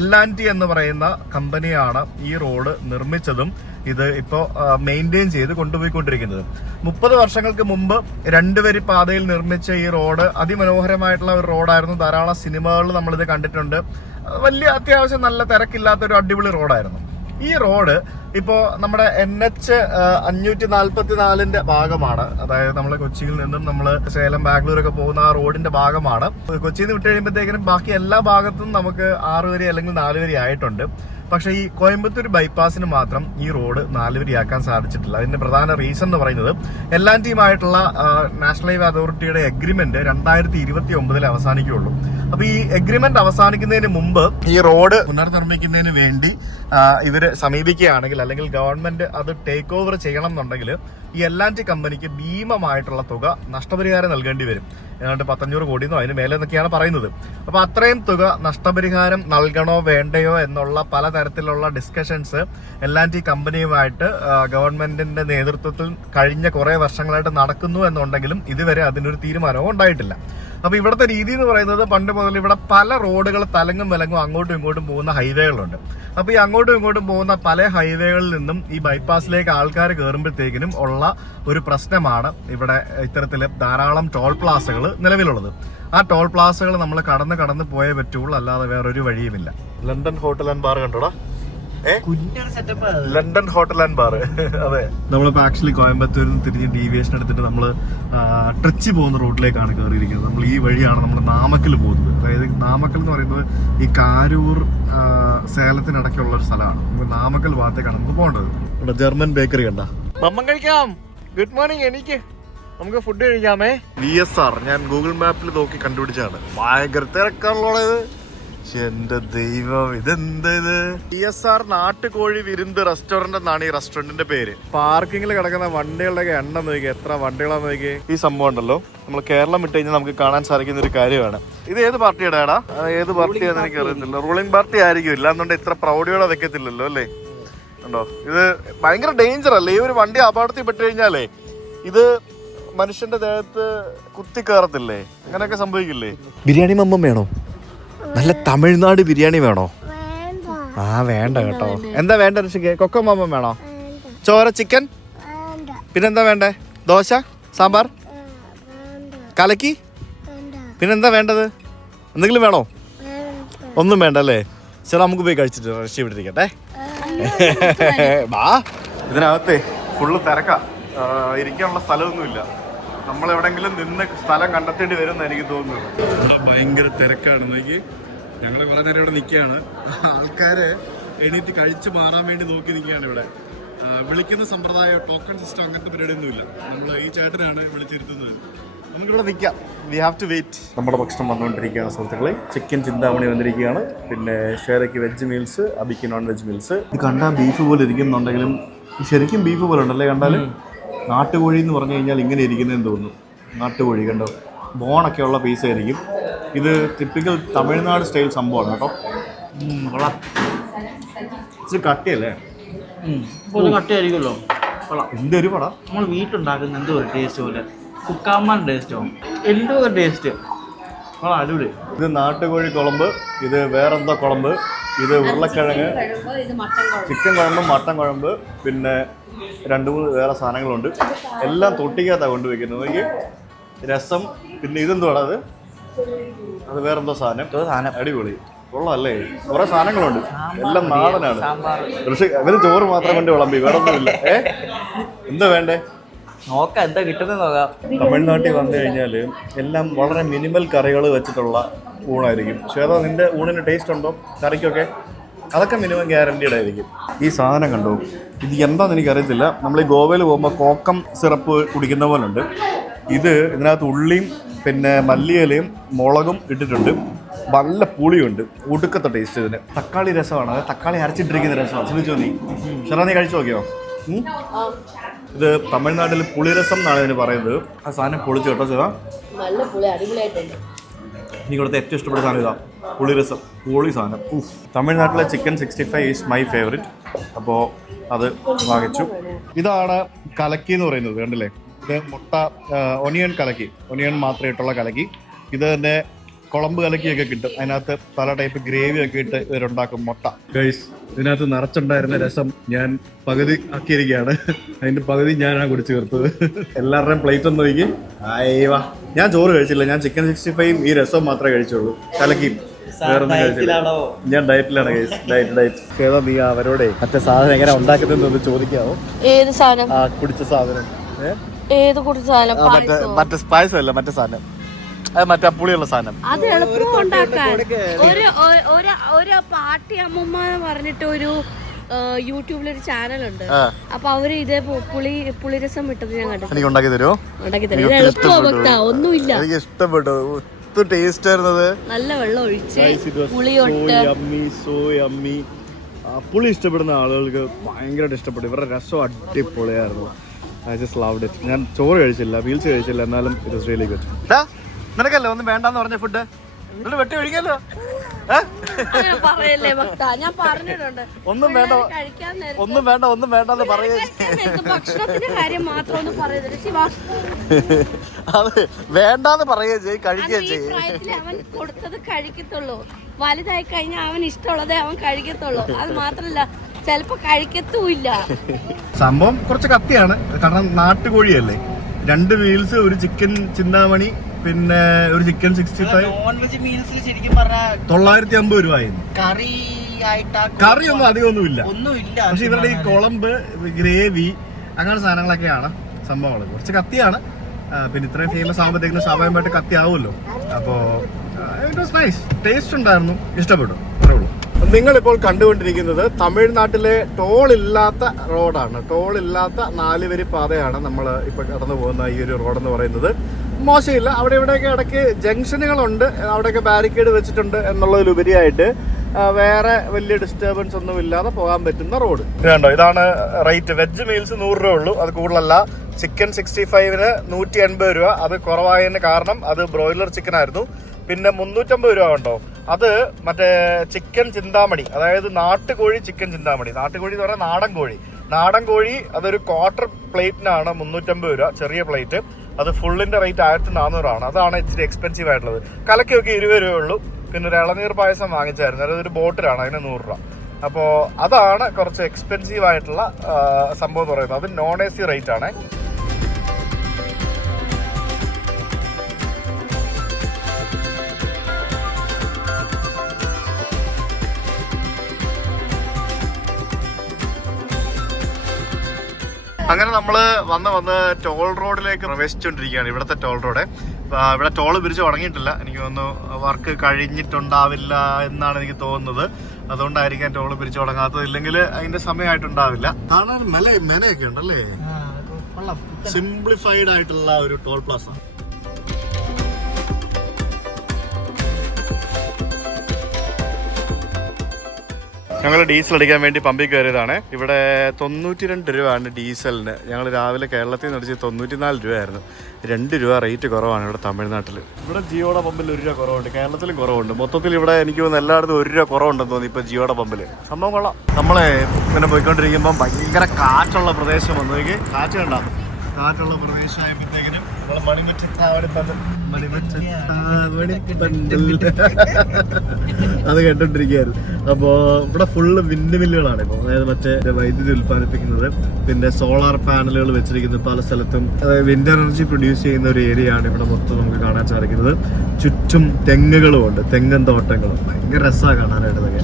LNT എന്ന് പറയുന്ന കമ്പനിയാണ് ഈ റോഡ് നിർമ്മിച്ചതും ഇത് ഇപ്പോൾ മെയിൻറ്റെയിൻ ചെയ്ത് കൊണ്ടുപോയിക്കൊണ്ടിരിക്കുന്നത്. 30 വർഷങ്ങൾക്ക് മുമ്പ് 2 വരി പാതയിൽ നിർമ്മിച്ച ഈ റോഡ് അതിമനോഹരമായിട്ടുള്ള ഒരു റോഡായിരുന്നു. ധാരാളം സിനിമകളിൽ നമ്മളിത് കണ്ടിട്ടുണ്ട്. വലിയ അത്യാവശ്യം നല്ല തിരക്കില്ലാത്തൊരു അടിപൊളി റോഡായിരുന്നു. ഈ റോഡ് ഇപ്പോ നമ്മുടെ NH 544ന്റെ ഭാഗമാണ്. അതായത് നമ്മൾ കൊച്ചിയിൽ നിന്നും നമ്മൾ സേലം, ബാംഗ്ലൂർ ഒക്കെ പോകുന്ന ആ റോഡിന്റെ ഭാഗമാണ്. കൊച്ചിയിൽ നിന്ന് വിട്ട് കഴിയുമ്പോഴത്തേക്കിനും ബാക്കി എല്ലാ ഭാഗത്തും നമുക്ക് 6 വരി അല്ലെങ്കിൽ 4 വരി ആയിട്ടുണ്ട്. പക്ഷേ ഈ കോയമ്പത്തൂർ ബൈപ്പാസിന് മാത്രം ഈ റോഡ് 4 വരിയാക്കാൻ സാധിച്ചിട്ടില്ല. അതിന്റെ പ്രധാന റീസൺ എന്ന് പറയുന്നത് LNTയുമായിട്ടുള്ള നാഷണൽ ഹൈവേ അതോറിറ്റിയുടെ എഗ്രിമെന്റ് 2029 അവസാനിക്കുകയുള്ളൂ. അപ്പൊ ഈ എഗ്രിമെന്റ് അവസാനിക്കുന്നതിന് മുമ്പ് ഈ റോഡ് പുനർനിർമ്മിക്കുന്നതിന് വേണ്ടി ഇവര് സമീപിക്കുകയാണെങ്കിൽ, അല്ലെങ്കിൽ ഗവൺമെന്റ് അത് ടേക്ക് ഓവർ ചെയ്യണം എന്നുണ്ടെങ്കിൽ ഈ LNT കമ്പനിക്ക് ഭീമമായിട്ടുള്ള തുക നഷ്ടപരിഹാരം നൽകേണ്ടി വരും. ഏതാണ്ട് 500 കോടിയെന്നോ അതിന് മേലെ എന്നൊക്കെയാണ് പറയുന്നത്. അപ്പൊ അത്രയും തുക നഷ്ടപരിഹാരം നൽകണോ വേണ്ടയോ എന്നുള്ള പലതരത്തിലുള്ള ഡിസ്കഷൻസ് LNT കമ്പനിയുമായിട്ട് ഗവൺമെന്റിന്റെ നേതൃത്വത്തിൽ കഴിഞ്ഞ കുറെ വർഷങ്ങളായിട്ട് നടക്കുന്നു എന്നുണ്ടെങ്കിലും ഇതുവരെ അതിനൊരു തീരുമാനവും ഉണ്ടായിട്ടില്ല. അപ്പൊ ഇവിടുത്തെ രീതി എന്ന് പറയുന്നത്, പണ്ട് മുതൽ ഇവിടെ പല റോഡുകൾ തലങ്ങും വിലങ്ങും അങ്ങോട്ടും ഇങ്ങോട്ടും പോകുന്ന ഹൈവേകളുണ്ട്. അപ്പൊ ഈ അങ്ങോട്ടും ഇങ്ങോട്ടും പോകുന്ന പല ഹൈവേകളിൽ നിന്നും ഈ ബൈപ്പാസിലേക്ക് ആൾക്കാർ കയറുമ്പോഴത്തേക്കിനും ഉള്ള ഒരു പ്രശ്നമാണ് ഇവിടെ ഇത്തരത്തില് ധാരാളം ടോൾ പ്ലാസകൾ നിലവിലുള്ളത്. ആ ടോൾ പ്ലാസകൾ നമ്മൾ കടന്ന് പോയേ പറ്റുള്ളൂ, അല്ലാതെ വേറൊരു വഴിയുമില്ല. ലണ്ടൻ ഹോട്ടൽ ആൻഡ് ബാർ കണ്ടോടാ? London hotel and bar. അതെ, നമ്മളിപ്പോ ആക്ച്വലി കോയമ്പത്തൂരിൽ നിന്ന് തിരിഞ്ഞ് ഡീവിയേഷൻ എടുത്തിട്ട് നമ്മള് ട്രിച്ചി പോകുന്ന റൂട്ടിലേക്കാണ് കയറിയിരിക്കുന്നത്. നമ്മൾ ഈ വഴിയാണ് നമ്മൾ നാമക്കൽ പോകുന്നത്. അതായത് നാമക്കൽ എന്ന് പറയുന്നത് ഈ കാരൂർ സേലത്തിനിടയ്ക്കുള്ള ഒരു സ്ഥലമാണ്. നമുക്ക് നാമക്കൽ ഭാഗത്തേക്കാണ് നമുക്ക് പോകേണ്ടത്. ഇവിടെ ജർമ്മൻ ബേക്കറി കണ്ട നമ്മ കഴിക്കാം. Good morning. എനിക്ക് നമുക്ക് ഫുഡ് കഴിക്കാമേ. VSR ഞാൻ ഗൂഗിൾ മാപ്പിൽ നോക്കി കണ്ടുപിടിച്ചാണ്. ഭയങ്കര തിരക്കാണല്ലോ ഇത്. എന്റെ ദൈവം, ഇതെന്ത് ഇത്? VSR നാട്ടുകോഴി വിരുന്ന് റെസ്റ്റോറന്റ് എന്നാണ് ഈ റെസ്റ്റോറന്റിന്റെ പേര്. പാർക്കിങ്ങിൽ കിടക്കുന്ന വണ്ടികളുടെ എണ്ണം നോക്കി, എത്ര വണ്ടികളാന്ന് നോക്കി. ഈ സംഭവം ഉണ്ടല്ലോ, നമ്മൾ കേരളം വിട്ട് കഴിഞ്ഞാൽ നമുക്ക് കാണാൻ സാധിക്കുന്ന ഒരു കാര്യമാണ്. ഇത് ഏത് പാർട്ടിയുടെ ആടാ? ഏത് പാർട്ടിയാന്ന് എനിക്ക് അറിയത്തില്ല. റൂളിംഗ് പാർട്ടി ആയിരിക്കും. ഇല്ലാന്നുണ്ടെങ്കിൽ ഇത്ര പ്രൗഢിയോടെ വെക്കത്തില്ലല്ലോ അല്ലേ? ഉണ്ടോ? ഇത് ഭയങ്കര ഡേഞ്ചർ അല്ലേ? ഈ ഒരു വണ്ടി അപകടത്തിൽ പെട്ട് കഴിഞ്ഞാലേ ഇത് മനുഷ്യന്റെ ദേഹത്ത് കുത്തി കയറത്തില്ലേ? അങ്ങനെയൊക്കെ സംഭവിക്കില്ലേ? ബിരിയാണി മമ്മം വേണോ? നല്ല തമിഴ്നാട് ബിരിയാണി വേണോ? വേണ്ട കേട്ടോ. എന്താ വേണ്ട ഋഷിക്ക്? കൊക്ക മമ്മം വേണോ? ചോര ചിക്കൻ? പിന്നെന്താ വേണ്ടേ? ദോശ, സാമ്പാർ, കലക്കി? പിന്നെന്താ വേണ്ടത്? എന്തെങ്കിലും വേണോ? ഒന്നും വേണ്ട അല്ലേ? ചില നമുക്ക് പോയി കഴിച്ചിട്ട് ഋഷി ഇവിടെ ഇരിക്കട്ടെ. ഇതിനകത്തെ ഫുള്ള് തിരക്കാ, ഇരിക്കാനുള്ള സ്ഥലമൊന്നുമില്ല. നമ്മൾ എവിടെയെങ്കിലും നിന്ന് സ്ഥലം കണ്ടെത്തേണ്ടി വരുമെന്ന് എനിക്ക് തോന്നുന്നത്. ഭയങ്കര തിരക്കാണ്. നോക്കി ഞങ്ങൾ കുറേ നേരം ഇവിടെ നിൽക്കുകയാണ്. ആൾക്കാർ എണീറ്റ് കഴിച്ച് മാറാൻ വേണ്ടി നോക്കി നിൽക്കുകയാണ് ഇവിടെ. വിളിക്കുന്ന സമ്പ്രദായം ടോക്കൺ സിസ്റ്റം അങ്ങനത്തെ പരിപാടിയൊന്നുമില്ല. നമ്മൾ ഈ ചേട്ടനാണ് വിളിച്ചിരുത്തുന്നത്. നമുക്കിവിടെ നിൽക്കാം. We have to wait. നമ്മുടെ ഭക്ഷണം വന്നുകൊണ്ടിരിക്കുകയാണ് സുഹൃത്തുക്കളെ. ചിക്കൻ ചിന്താമണി വന്നിരിക്കുകയാണ്, പിന്നെ ഷേറയ്ക്ക് വെജ് മീൽസ്, അബിക്ക് നോൺ വെജ് മീൽസ്. ഇത് കണ്ടാൽ ബീഫ് പോലെ ഇരിക്കുന്നുണ്ടെങ്കിലും ശരിക്കും ബീഫ് പോലെ ഉണ്ടല്ലേ കണ്ടാൽ. നാട്ടുകോഴി എന്ന് പറഞ്ഞു കഴിഞ്ഞാൽ ഇങ്ങനെ ഇരിക്കുന്നതെന്ന് തോന്നുന്നു. നാട്ടുകോഴി കണ്ടോ, ബോണൊക്കെ ഉള്ള പീസായിരിക്കും. ഇത് ടിപ്പിക്കൽ തമിഴ്നാട് സ്റ്റൈൽ സംഭവമാണ് കേട്ടോ. കൊള്ളാം. ഇച്ചിരി കട്ടിയല്ലേ? കട്ടിയായിരിക്കുമല്ലോ. എന്തൊരു പടം. നമ്മൾ വീട്ടുണ്ടാക്കുന്ന എന്തോ ഒരു ടേസ്റ്റ് പോലെ, കുക്കാമാൻ ടേസ്റ്റോ എന്തോ ഒരു ടേസ്റ്റ്. അടിപൊളി. ഇത് നാട്ടുകോഴി കുളമ്പ്, ഇത് വേറെന്തോ കുളമ്പ്, ഇത് ഉരുളക്കിഴങ്ങ്, ചിക്കൻ കുഴമ്പ്, മട്ടൻ കുഴമ്പ്, പിന്നെ 2-3 വേറെ സാധനങ്ങളുണ്ട്. എല്ലാം തൊട്ടിക്കകത്താണ് കൊണ്ടുവയ്ക്കുന്നത്. എനിക്ക് രസം, പിന്നെ ഇതെന്തോടാ അത് വേറെന്തോ സാധനം. അടിപൊളി. കൊള്ളാമല്ലേ? കുറെ സാധനങ്ങളുണ്ട്, എല്ലാം നാടനാണ്. പക്ഷേ അവന് ചോറ് മാത്രം കൊണ്ട് വിളമ്പി, വേറെ ഒന്നുമില്ല. എന്താ വേണ്ടേ നോക്കാം, എന്താ കിട്ടുന്നത് നോക്കാം. തമിഴ്നാട്ടിൽ വന്നു കഴിഞ്ഞാൽ എല്ലാം വളരെ മിനിമൽ കറികൾ വെച്ചിട്ടുള്ള ഊണായിരിക്കും. പക്ഷേ അതോ നിന്റെ ഊണിന് ടേസ്റ്റ് ഉണ്ടോ കറിക്കൊക്കെ? അതൊക്കെ മിനിമം ഗ്യാരണ്ടീഡ് ആയിരിക്കും. ഈ സാധനം കണ്ടോ, ഇത് എന്താണെന്ന് എനിക്കറിയത്തില്ല. നമ്മൾ ഈ ഗോവയിൽ പോകുമ്പോൾ കോക്കം സിറപ്പ് കുടിക്കുന്ന പോലെ ഉണ്ട്. ഇതിനകത്ത് ഉള്ളിയും പിന്നെ മല്ലിയിലയും മുളകും ഇട്ടിട്ടുണ്ട്. നല്ല പുളിയുണ്ട്, ഒടുക്കത്തെ ടേസ്റ്റ്. ഇതിന് തക്കാളി രസമാണ്, അത് തക്കാളി അരച്ചിട്ടിരിക്കുന്ന രസമാണ്. ശ്രമിച്ചോ നീ? ഷെറ നീ കഴിച്ചു നോക്കിയോ? ഇത് തമിഴ്നാട്ടിൽ പുളിരസം എന്നാണ് ഇതിന് പറയുന്നത്. ആ സാധനം പൊളിച്ചു കേട്ടോ ചേട്ടാ. എനിക്ക് ഇവിടുത്തെ ഏറ്റവും ഇഷ്ടപ്പെട്ട സാധനം ഇതാ, പുളിരസം. പൊളി സാധനം. തമിഴ്നാട്ടിലെ ചിക്കൻ 65 ഈസ് മൈ ഫേവറേറ്റ്. അപ്പോൾ അത് വാങ്ങിച്ചു. ഇതാണ് കലക്കി എന്ന് പറയുന്നത്, കണ്ടില്ലേ? ഇത് മുട്ട ഒനിയൻ കലക്കി, ഒനിയൻ മാത്രം ഇട്ടുള്ള കലക്കി. ഇത് തന്നെ കുളമ്പ് കലക്കിയൊക്കെ കിട്ടും. അതിനകത്ത് പല ടൈപ്പ് ഗ്രേവി ഒക്കെ ഇട്ട് ഇവരുണ്ടാക്കും. മുട്ട ഗൈസ്, ഇതിനകത്ത് നിറച്ചുണ്ടായിരുന്ന രസം ഞാൻ പകുതി ആക്കിയിരിക്കുകയാണ്. അതിന്റെ പകുതി ഞാനാണ് കുടിച്ചു തീർത്തത്. എല്ലാവരുടെയും പ്ലേറ്റ് ഒന്ന് നോക്കി. അയ്യവാ, ഞാൻ ചോറ് കഴിച്ചില്ല. ഞാൻ ചിക്കൻ 65 ഈ രസം മാത്രമേ കഴിച്ചുള്ളൂ. കലക്കി വേറൊന്നും കഴിച്ചില്ല. ഞാൻ ഡയറ്റിലാണ് ഗൈസ്, ഡയറ്റ്. ഏതാ നീ അവരോടെ മറ്റേ സാധനം എങ്ങനെ ഉണ്ടാക്കുന്നതെന്ന് ചോദിക്കാവോ? ഏത് സാധനം? ആ കുടിച്ച സാധനം. ഏത് കുടിച്ച സാധനം? മറ്റേ പായസമല്ല, മറ്റേ സാധനം, മറ്റേ പുളിയുള്ള സാധനം. അത് എളുപ്പം ഉണ്ടാക്കാൻ. ഒരു പാട്ടി അമ്മമ്മ പറഞ്ഞിട്ട് ഒരു യൂട്യൂബിലൊരു ചാനലുണ്ട്. അപ്പൊ അവര് ഇതേ പുളിരസം വിട്ടത് ഞാൻ കണ്ടു. എനിക്ക് ഉണ്ടാക്കി തരുമോ? ഉണ്ടാക്കി തരും. എളുപ്പമാ, ഒന്നുമില്ല. എനിക്ക് ഇഷ്ടപ്പെട്ടു. ടേസ്റ്റ് ആയിരുന്നത്. നല്ല വെള്ളം ഒഴിച്ച് പുളി ഇഷ്ടപ്പെടുന്ന ആളുകൾക്ക് ഭയങ്കരമായിട്ട് ഇഷ്ടപ്പെട്ടു. ഇവരുടെ രസം അടിപൊളിയായിരുന്നു. I just loved it. ഞാൻ ചോറ് കഴിച്ചില്ല, മീൽസ് കഴിച്ചില്ല, എന്നാലും ഇറ്റ് വാസ് റിയലി ഗുഡ്. നിനക്കല്ലേ ഒന്നും വേണ്ടെന്ന് പറഞ്ഞ ഫുഡ് വെട്ടി ഒഴിക്കല്ലോ. പറയല്ലേ ഭക്ത, ഞാൻ പറഞ്ഞിട്ടുണ്ട്. ഒന്നും വേണ്ട, ഒന്നും വേണ്ട, ഒന്നും വേണ്ടെന്ന് പറയുക. ഭക്ഷണത്തിന്റെ കാര്യം മാത്രം ഒന്നും പറയുന്നില്ല. അത് വേണ്ടാന്ന് പറയുകയും ചെയ്യും, കഴിക്കുകയും ചെയ്യും. അവൻ കൊടുത്തത് കഴിക്കത്തുള്ളൂ. വലുതായി കഴിഞ്ഞാൽ അവൻ ഇഷ്ടമുള്ളതേ അവൻ കഴിക്കത്തുള്ളൂ. അത് മാത്രല്ല, ചിലപ്പോ കഴിക്കത്തുമില്ല. സംഭവം കുറച്ച് കത്തിയാണ്, കാരണം നാട്ടുകോഴിയല്ലേ. 2 മീൽസ്, ഒരു ചിക്കൻ ചിന്താമണി, പിന്നെ ഒരു ചിക്കൻ 65. നോൺ വെജ് മീൽസിൽ ശരിക്കും പറഞ്ഞാൽ 950 രൂപയായിരുന്നു. കറിയൊന്നും അധികമൊന്നുമില്ല, ഒന്നുമില്ല. പക്ഷെ ഇവരുടെ ഈ കുളമ്പ്, ഗ്രേവി, അങ്ങനെ സാധനങ്ങളൊക്കെയാണ് സംഭവങ്ങൾ. കുറച്ച് കത്തിയാണ്. പിന്നെ ഇത്രയും ഫേമസ് ആകുമ്പോഴത്തേക്കും സ്വാഭാവികമായിട്ട് കത്തിയാവുമല്ലോ. അപ്പോൾ ഇറ്റ് വാസ് നൈസ്. ടേസ്റ്റ് ഉണ്ടായിരുന്നു, ഇഷ്ടപ്പെട്ടു, അത്രേ ഉള്ളൂ. നിങ്ങളിപ്പോൾ കണ്ടുകൊണ്ടിരിക്കുന്നത് തമിഴ്നാട്ടിലെ ടോൾ ഇല്ലാത്ത റോഡാണ്. ടോൾ ഇല്ലാത്ത 4 വരി പാതയാണ് നമ്മൾ ഇപ്പോൾ കടന്നു പോകുന്ന ഈ ഒരു റോഡെന്ന് പറയുന്നത്. മോശമില്ല. അവിടെ ഇവിടെയൊക്കെ ഇടയ്ക്ക് ജംഗ്ഷനുകളുണ്ട്, അവിടെയൊക്കെ ബാരിക്കേഡ് വെച്ചിട്ടുണ്ട് എന്നുള്ളതിലുപരിയായിട്ട് വേറെ വലിയ ഡിസ്റ്റർബൻസ് ഒന്നും ഇല്ലാതെ പോകാൻ പറ്റുന്ന റോഡ്. ഇതുണ്ടോ, ഇതാണ് റേറ്റ്. വെജ് മീൽസ് 100 രൂപ ഉള്ളൂ, അത് കൂടുതലല്ല. ചിക്കൻ 65-ന് 180 രൂപ. അത് കുറവായതിന് കാരണം അത് ബ്രോയിലർ ചിക്കൻ ആയിരുന്നു. പിന്നെ 350 രൂപ ഉണ്ടോ, അത് മറ്റേ ചിക്കൻ ചിന്താമണി, അതായത് നാട്ടുകോഴി ചിക്കൻ ചിന്താമണി. നാട്ടുകോഴി എന്ന് പറഞ്ഞാൽ നാടൻ കോഴി. അതൊരു ക്വാർട്ടർ പ്ലേറ്റിനാണ് 350 രൂപ, ചെറിയ പ്ലേറ്റ്. അത് ഫുള്ളിന്റെ റേറ്റ് 1400 അതാണ് ഇച്ചിരി എക്സ്പെൻസീവ് ആയിട്ടുള്ളത്. കലക്കൊക്കെ 20 രൂപ ഉള്ളൂ. പിന്നെ ഒരു ഇളനീർ പായസം വാങ്ങിച്ചായിരുന്നു, അതൊരു ബോട്ടിലാണ്, അതിന് 100 രൂപ. അപ്പോൾ അതാണ് കുറച്ച് എക്സ്പെൻസീവ് ആയിട്ടുള്ള സംഭവം എന്ന് പറയുന്നത്. അത് നോൺ AC റേറ്റ് ആണ്. അങ്ങനെ നമ്മള് വന്ന് ടോൾ റോഡിലേക്ക് പ്രവേശിച്ചുകൊണ്ടിരിക്കുകയാണ്. ഇവിടുത്തെ ടോൾ റോഡ്. ഇവിടെ ടോള് പിരിച്ച് തുടങ്ങിയിട്ടില്ല. എനിക്ക് തോന്നുന്നു വർക്ക് കഴിഞ്ഞിട്ടുണ്ടാവില്ല എന്നാണ് എനിക്ക് തോന്നുന്നത്. അതുകൊണ്ടായിരിക്കാം ടോള് പിരിച്ചു തുടങ്ങാത്തത്. ഇല്ലെങ്കിൽ അതിന്റെ സമയമായിട്ടുണ്ടാവില്ല. കാണാൻ മെനയൊക്കെ ഉണ്ടല്ലേ. സിംപ്ലിഫൈഡ് ആയിട്ടുള്ള ഒരു ടോൾ പ്ലാസ. ഞങ്ങൾ ഡീസൽ അടിക്കാൻ വേണ്ടി പമ്പിൽ കയറിയതാണ്. ഇവിടെ 92 രൂപയാണ് ഡീസലിന്. ഞങ്ങൾ രാവിലെ കേരളത്തിൽ നിന്ന് അടിച്ച് 94 രൂപയായിരുന്നു. 2 രൂപ റേറ്റ് കുറവാണ് ഇവിടെ തമിഴ്നാട്ടിൽ. ഇവിടെ ജിയോയുടെ പമ്പിൽ 1 രൂപ കുറവുണ്ട്, കേരളത്തിലും കുറവുണ്ട്. മൊത്തത്തിൽ ഇവിടെ എനിക്ക് തോന്നുന്നു എല്ലായിടത്തും 1 രൂപ കുറവുണ്ടെന്ന് തോന്നി ഇപ്പോൾ ജിയോയുടെ പമ്പിൽ. സംഭവം കൊള്ളാം. നമ്മളെ ഇങ്ങനെ പോയിക്കൊണ്ടിരിക്കുമ്പോൾ ഭയങ്കര കാറ്റുള്ള പ്രദേശം വന്നു. കാറ്റ് കണ്ട കാറ്റുള്ള പ്രദേശമായപ്പോഴത്തേക്കിനും നമ്മളെ അത് കേട്ടോണ്ടിരിക്കുകയായിരുന്നു. അപ്പോൾ ഇവിടെ ഫുള്ള് വിൻഡ് മില്ലുകളാണ് ഇപ്പോൾ. അതായത് മറ്റേ വൈദ്യുതി ഉൽപ്പാദിപ്പിക്കുന്നത്, പിന്നെ സോളാർ പാനലുകൾ വെച്ചിരിക്കുന്നത് പല സ്ഥലത്തും. അതായത് വിൻഡ് എനർജി പ്രൊഡ്യൂസ് ചെയ്യുന്ന ഒരു ഏരിയ ആണ് ഇവിടെ മൊത്തം നമുക്ക് കാണാൻ സാധിക്കുന്നത്. ചുറ്റും തെങ്ങുകളും ഉണ്ട്, തെങ്ങൻ തോട്ടങ്ങളും. ഭയങ്കര രസമാണ് കാണാനായിട്ട്. ഇതൊക്കെ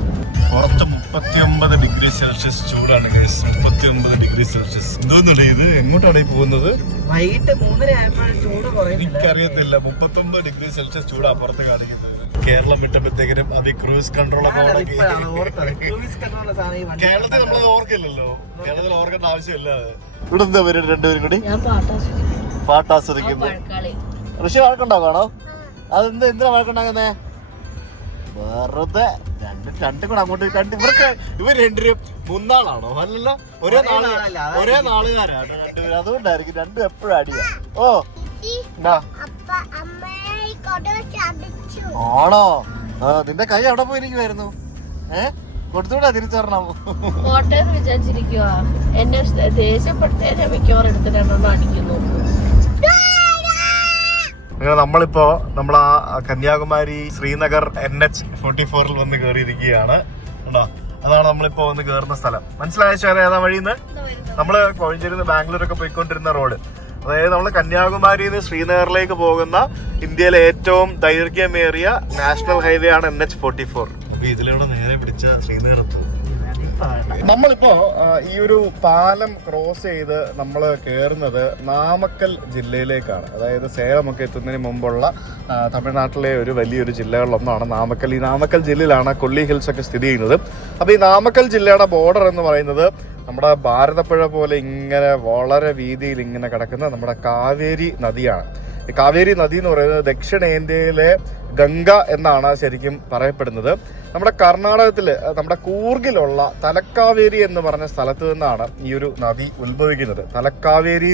പുറത്ത് 39 ഡിഗ്രി സെൽഷ്യസ് ചൂടാണ്. 39 ഡിഗ്രി സെൽഷ്യസ്. എന്തോന്നുണ്ട് ഇത്? എങ്ങോട്ടാണ് ഈ പോകുന്നത്? വൈകിട്ട് 3:30 ചൂട് എനിക്കറിയത്തില്ല. 39 ഡിഗ്രി സെൽഷ്യസ് ചൂടാ പുറത്ത് കാണിക്കുന്നത്. കേരളം വിട്ടപ്പോഴത്തേക്കും അത് ക്രൂസ് കൺട്രോൾ ഒക്കെ കേരളത്തിൽ നമ്മളത് ഓർക്കില്ലല്ലോ. കേരളത്തിൽ ഓർക്കേണ്ട ആവശ്യമില്ല. ഇവിടെ എന്താ പേര് രണ്ടുപേരും കൂടി പാട്ടാസ്വദിക്കുന്നു. ഋഷി വഴക്കുണ്ടാക്കാണോ? അതെന്താ എന്തിനാ വഴക്കുണ്ടാക്കുന്നേ? വെറുതെ രണ്ടും കൂടെ അങ്ങോട്ട് ഇവർ രണ്ടുപേരും മൂന്നാളാണോ? അല്ലല്ലോ, ഒരേ നാളുകാരാണ് രണ്ടുപേരും. അതുകൊണ്ടായിരിക്കും രണ്ടും എപ്പോഴും അടിയാ. ഓ ആണോ? നിന്റെ കൈ അവിടെ പോയിരിക്കുവായിരുന്നു. കൊടുത്തുകൂടാ തിരിച്ചു തരണം. വിചാരിച്ചിരിക്കുക എന്നെ ദേഷ്യപ്പെടുത്തേനെ മിക്കവാറും എടുത്തിട്ടുണ്ടോ അടിക്കുന്നു. അങ്ങനെ നമ്മളിപ്പോ നമ്മളാ കന്യാകുമാരി ശ്രീനഗർ NH44 വന്ന് കയറിയിരിക്കുകയാണ്. അതാണ് നമ്മളിപ്പോ വന്ന് കയറുന്ന സ്ഥലം. മനസ്സിലായ ശേഷം ഏതാ വഴിന്ന്? നമ്മള് കോഴഞ്ചേരിന്ന് ബാംഗ്ലൂരൊക്കെ പോയിക്കൊണ്ടിരുന്ന റോഡ്. അതായത് നമ്മൾ കന്യാകുമാരിയിൽ നിന്ന് ശ്രീനഗറിലേക്ക് പോകുന്ന ഇന്ത്യയിലെ ഏറ്റവും ദൈർഘ്യമേറിയ നാഷണൽ ഹൈവേ ആണ് NH44. അപ്പൊ ഇതിലൂടെ നേരെ പിടിച്ച ശ്രീനഗർ എത്തും. നമ്മളിപ്പോ ഈ ഒരു പാലം ക്രോസ് ചെയ്ത് നമ്മൾ കയറുന്നത് നാമക്കൽ ജില്ലയിലേക്കാണ്. അതായത് സേലമൊക്കെ എത്തുന്നതിന് മുമ്പുള്ള തമിഴ്നാട്ടിലെ ഒരു വലിയൊരു ജില്ലകളിലൊന്നാണ് നാമക്കൽ. ഈ നാമക്കൽ ജില്ലയിലാണ് കൊല്ലി ഹിൽസ് ഒക്കെ സ്ഥിതി ചെയ്യുന്നത്. അപ്പൊ ഈ നാമക്കൽ ജില്ലയുടെ ബോർഡർ എന്ന് പറയുന്നത് നമ്മുടെ ഭാരതപ്പുഴ പോലെ ഇങ്ങനെ വളരെ വീതിയിൽ ഇങ്ങനെ കിടക്കുന്ന നമ്മുടെ കാവേരി നദിയാണ്. ഈ കാവേരി നദി എന്ന് പറയുന്നത് ദക്ഷിണേന്ത്യയിലെ ഗംഗ എന്നാണ് ശരിക്കും പറയപ്പെടുന്നത്. നമ്മുടെ കർണാടകത്തിൽ നമ്മുടെ കൂർഗിലുള്ള തലക്കാവേരി എന്ന് പറഞ്ഞ സ്ഥലത്ത് നിന്നാണ് ഈ ഒരു നദി ഉത്ഭവിക്കുന്നത്. തലക്കാവേരി